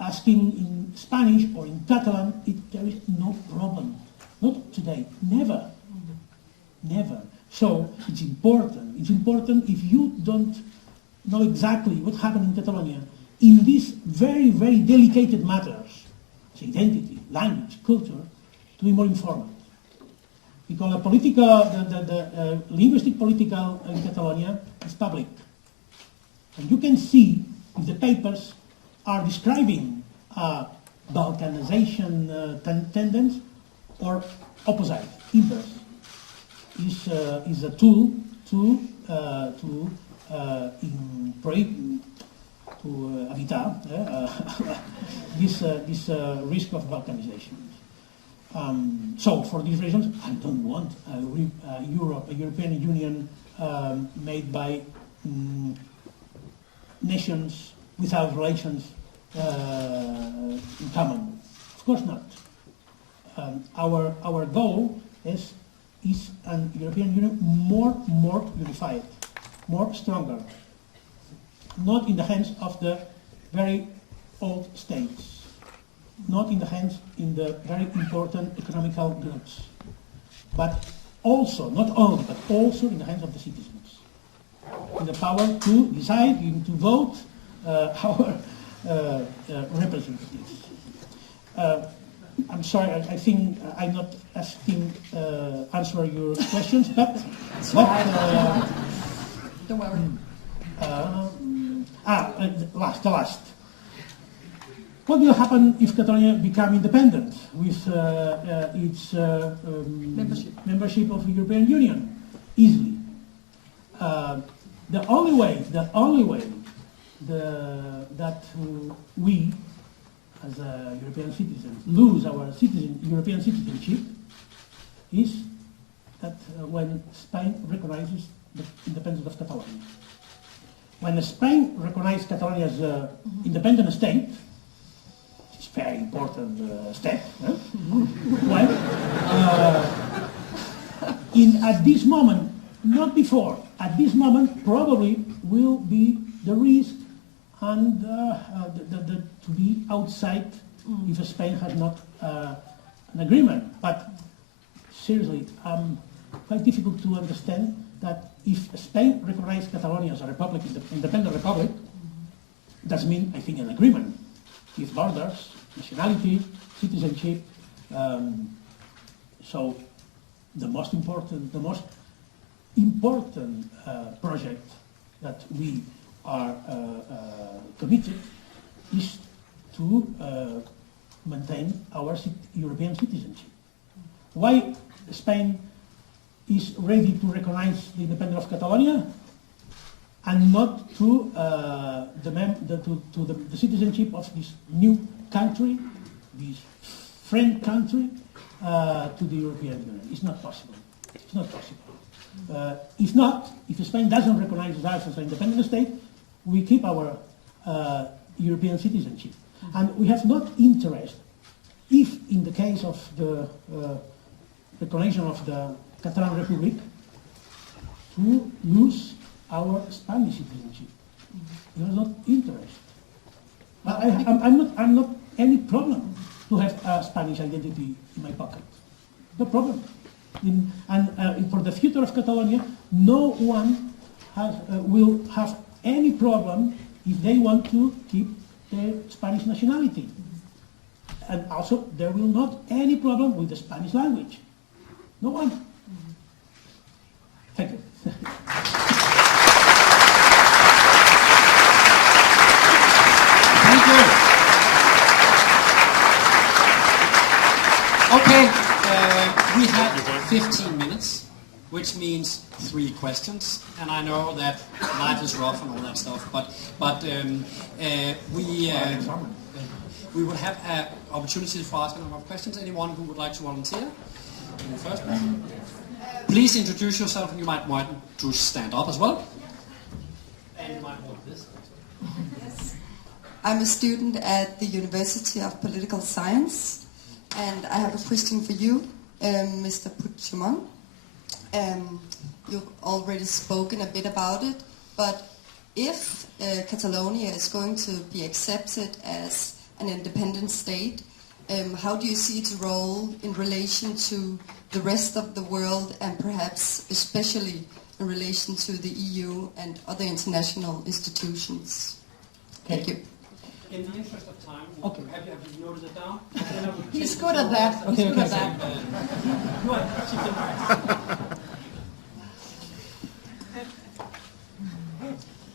asking in Spanish or in Catalan, there is no problem. Not today, never. Never. So it's important. It's important if you don't know exactly what happened in Catalonia in these very, very delicate matters, identity, language, culture, to be more informed. Because the linguistic political in Catalonia is public. And you can see if the papers are describing Balkanization tendency or opposite, inverse. Is a tool to evitar this risk of balkanization. So for these reasons, I don't want a European Union made by nations without relations in common. Of course not. Our goal is an European Union more unified, more stronger, not in the hands of the very old states, not in the hands in the very important economical groups, but also, not only, but also in the hands of the citizens, in the power to decide, to vote our representatives. I'm sorry, I think I'm not answer your questions, but don't worry. The last. What will happen if Catalonia become independent with its membership of the European Union? Easily. the only way that we, as European citizens, lose our European citizenship is that when Spain recognizes the independence of Catalonia. When Spain recognizes Catalonia as an independent state, it's a very important step. Well, at this moment, not before, at this moment probably will be the risk and to be outside if Spain has not an agreement. But seriously, quite difficult to understand that if Spain recognizes Catalonia as a republic, independent republic, that means, I think, an agreement with borders, nationality, citizenship. So the most important project that we are committed is to maintain our European citizenship. Why Spain is ready to recognize the independence of Catalonia and not to the citizenship of this new country, this friend country, to the European Union? It's not possible. It's not possible. If Spain doesn't recognize us as an independent state, we keep our European citizenship. And we have not interest, if in the case of the recognition of the Catalan Republic, to lose our Spanish citizenship. We have not interest. I'm not any problem to have a Spanish identity in my pocket. No problem. And for the future of Catalonia, no one will have any problem if they want to keep their Spanish nationality. And also, there will not any problem with the Spanish language. No one. Thank you. Thank you. Okay, we have 15 minutes, which means 3 questions, and I know that life is rough and all that stuff, but we will have opportunities for asking a number of questions. Anyone who would like to volunteer? In the first one. Please introduce yourself, and you might want to stand up as well. And you might want this. Yes. I'm a student at the University of Political Science, and I have a question for you, Mr. Puigdemont. You've already spoken a bit about it, but if Catalonia is going to be accepted as an independent state, how do you see its role in relation to the rest of the world, and perhaps especially in relation to the EU and other international institutions? Thank you. In the interest of time, Okay. have you noted it down? He's good at that. He's good at that.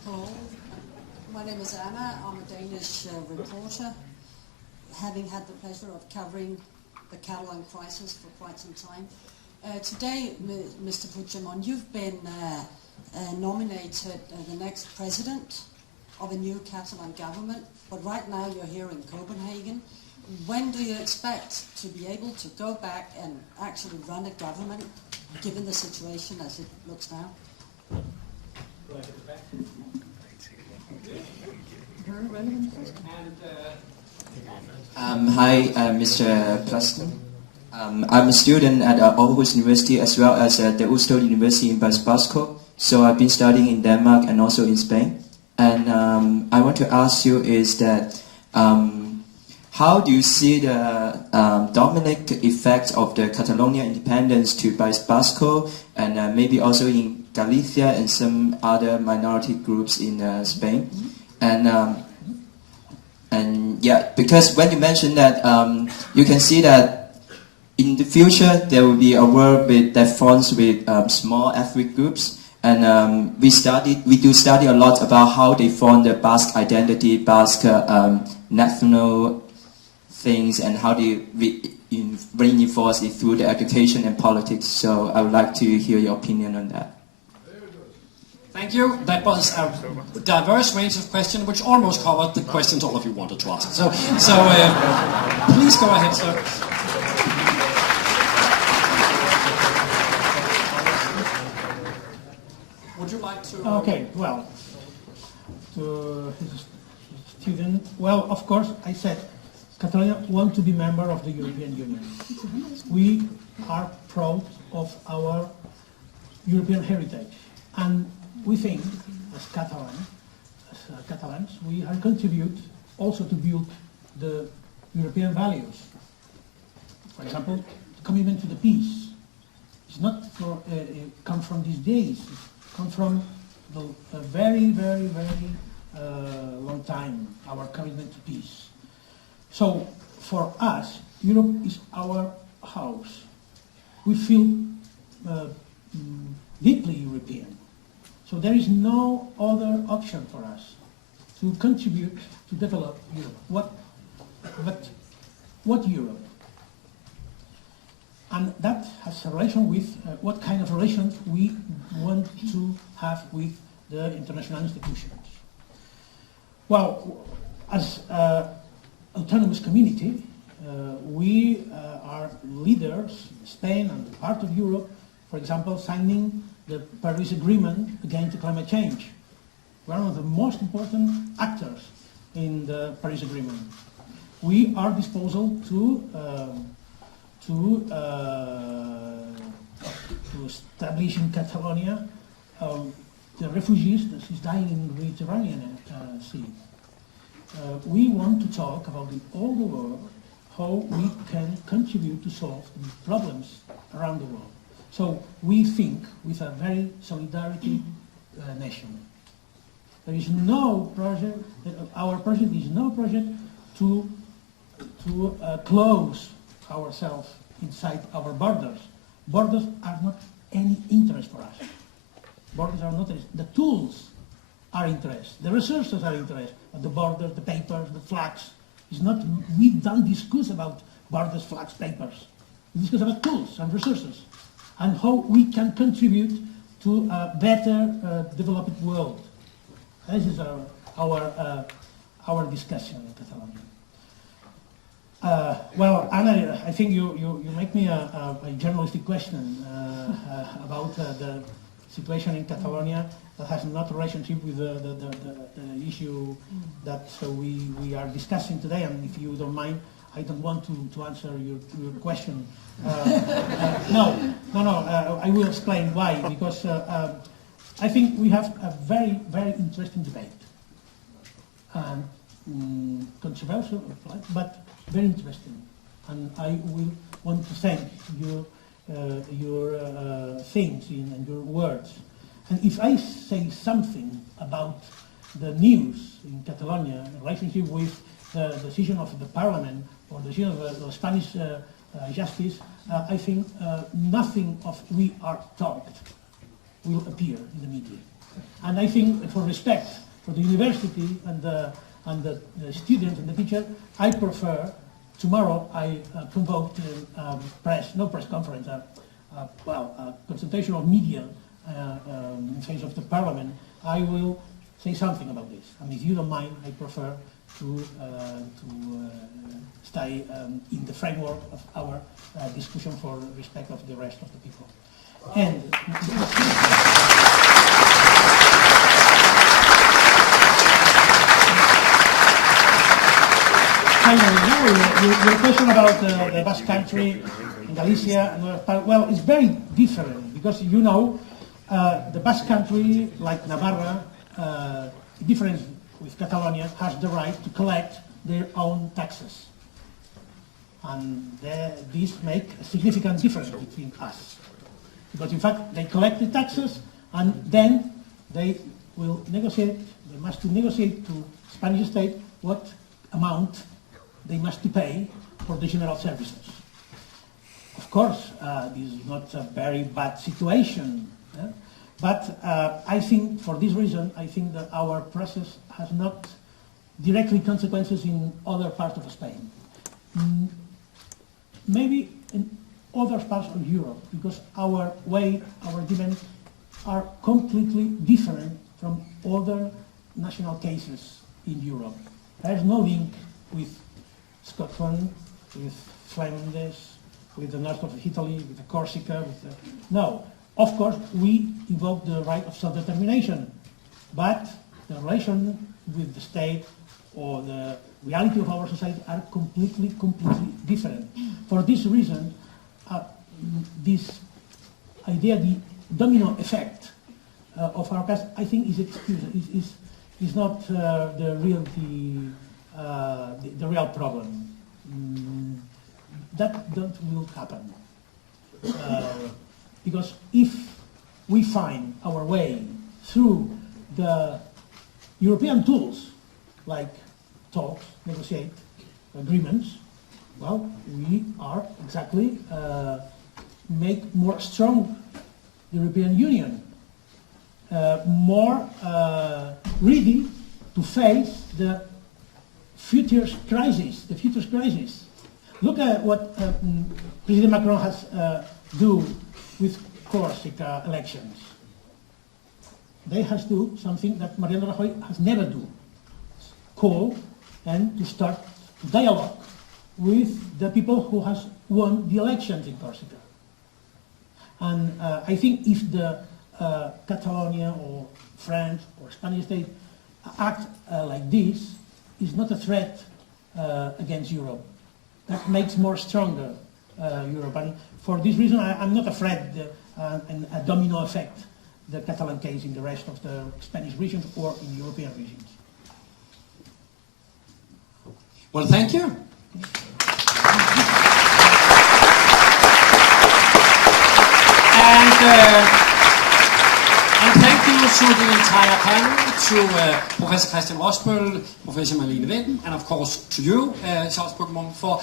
Hello, my name is Anna. I'm a Danish reporter, having had the pleasure of covering the Catalan crisis for quite some time. Today, Mr. Puigdemont, you've been nominated the next president of a new Catalan government, but right now you're here in Copenhagen. When do you expect to be able to go back and actually run a government, given the situation as it looks now? Very relevant. Hi, Mr. Plaston. I'm a student at Aarhus University as well as at the Oslo University in País Basco. So I've been studying in Denmark and also in Spain. And I want to ask you is that how do you see the dominic effect of the Catalonia independence to País Basco and maybe also in Galicia and some other minority groups in Spain? And yeah, because when you mentioned that you can see that in the future there will be a world that forms with small ethnic groups, and we do study a lot about how they form the Basque identity, Basque national things, and how they reinforce it through the education and politics. So I would like to hear your opinion on that. Thank you. That was a diverse range of questions, which almost covered the questions all of you wanted to ask. So please go ahead, sir. Would you like to? Okay. Well, to his student. Well, of course, I said Catalonia wants to be member of the European Union. We are proud of our European heritage, and we think, as Catalans, we are contribute also to build the European values. For example, the commitment to the peace. It's not for come from these days. It comes from a very, very, very long time. Our commitment to peace. So for us, Europe is our house. We feel deeply European. So there is no other option for us to contribute to develop Europe. What Europe? And that has a relation with what kind of relations we want to have with the international institutions. Well, as an autonomous community, we are leaders in Spain and part of Europe, for example, signing the Paris Agreement against climate change. We are one of the most important actors in the Paris Agreement. We are disposal to establish in Catalonia the refugees that is dying in the Mediterranean Sea. We want to talk about in all the world how we can contribute to solve the problems around the world. So we think with a very solidarity nation. There is no project, our project is no project to close ourselves inside our borders. Borders are not any interest for us. Borders are not interest. The tools are interest. The resources are interest. But the borders, the papers, the flags, is not. We don't discuss about borders, flags, papers. We discuss about tools and resources and how we can contribute to a better developed world. This is our discussion in Catalonia. Well, Anna, I think you make me a journalistic question about the situation in Catalonia that has not a relationship with the issue that we are discussing today. And if you don't mind, I don't want to answer your question. No, I will explain why. Because I think we have a very, very interesting debate. Controversial, but very interesting. And I will want to thank your things and your words. And if I say something about the news in Catalonia in relationship with the decision of the parliament or the decision of the Spanish justice, I think nothing of we are talked will appear in the media. And I think for respect for the university and the students and the teacher, I prefer tomorrow I convoked no press conference, a consultation of media in face of the parliament. I will say something about this. And if you don't mind, I prefer to stay in the framework of our discussion for respect of the rest of the people. And finally, your question about the Basque Country, Galicia, well, it's very different because you know the Basque Country, like Navarra, different with Catalonia, has the right to collect their own taxes. And this makes a significant difference between us. Because in fact, they collect the taxes and then they will negotiate, they must negotiate to Spanish state what amount they must pay for the general services. Of course, this is not a very bad situation, but I think for this reason, I think that our process has not directly consequences in other parts of Spain. Maybe in other parts of Europe, because our way, our demand are completely different from other national cases in Europe. There is no link with Scotland, with Flanders, with the north of Italy, with the Corsica, no. Of course, we invoke the right of self-determination, but the relation with the state or the reality of our society are completely different. For this reason, this idea, the domino effect of our past, I think is excused, is not the real problem. That will happen. Because if we find our way through the European tools, like talks, negotiate, agreements, well, we are exactly make more strong the European Union, more ready to face the future crisis. Look at what President Macron has do with Corsica elections. They has do something that Mariano Rajoy has never do. Call and to start dialogue with the people who has won the elections in Corsica. And I think if the Catalonia or French or Spanish state act like this, is not a threat against Europe. That makes more stronger Europe. And for this reason, I'm not afraid a domino effect, the Catalan case in the rest of the Spanish regions or in European regions. Well, thank you. And thank you to the entire panel, to Professor Christian Rosbøl, Professor Marlene Wind, and of course to you, Carles Puigdemont, for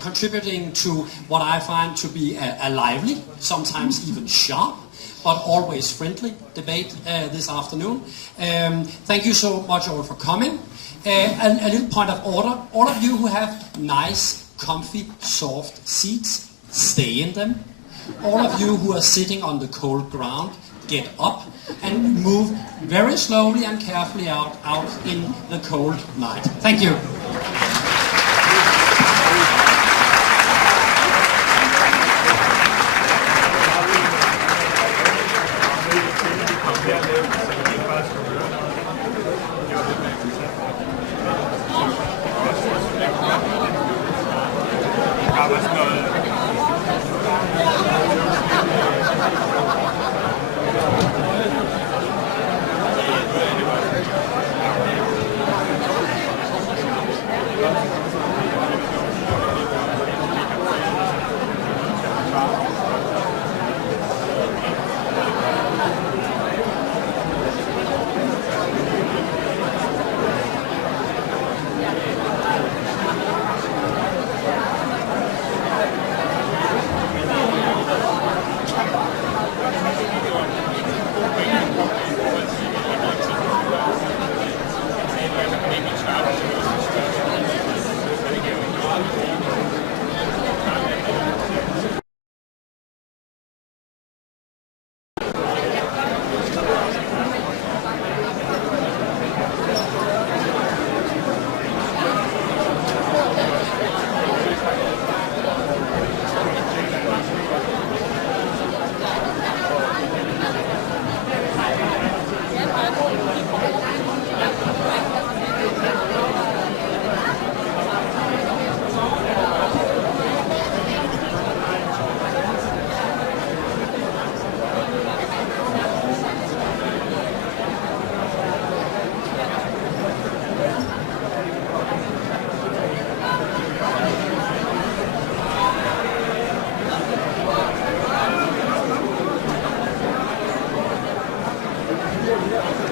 contributing to what I find to be a lively, sometimes even sharp, but always friendly debate this afternoon. Thank you so much all for coming. A little point of order. All of you who have nice, comfy, soft seats, stay in them. All of you who are sitting on the cold ground, get up and move very slowly and carefully out in the cold night. Thank you. Yeah.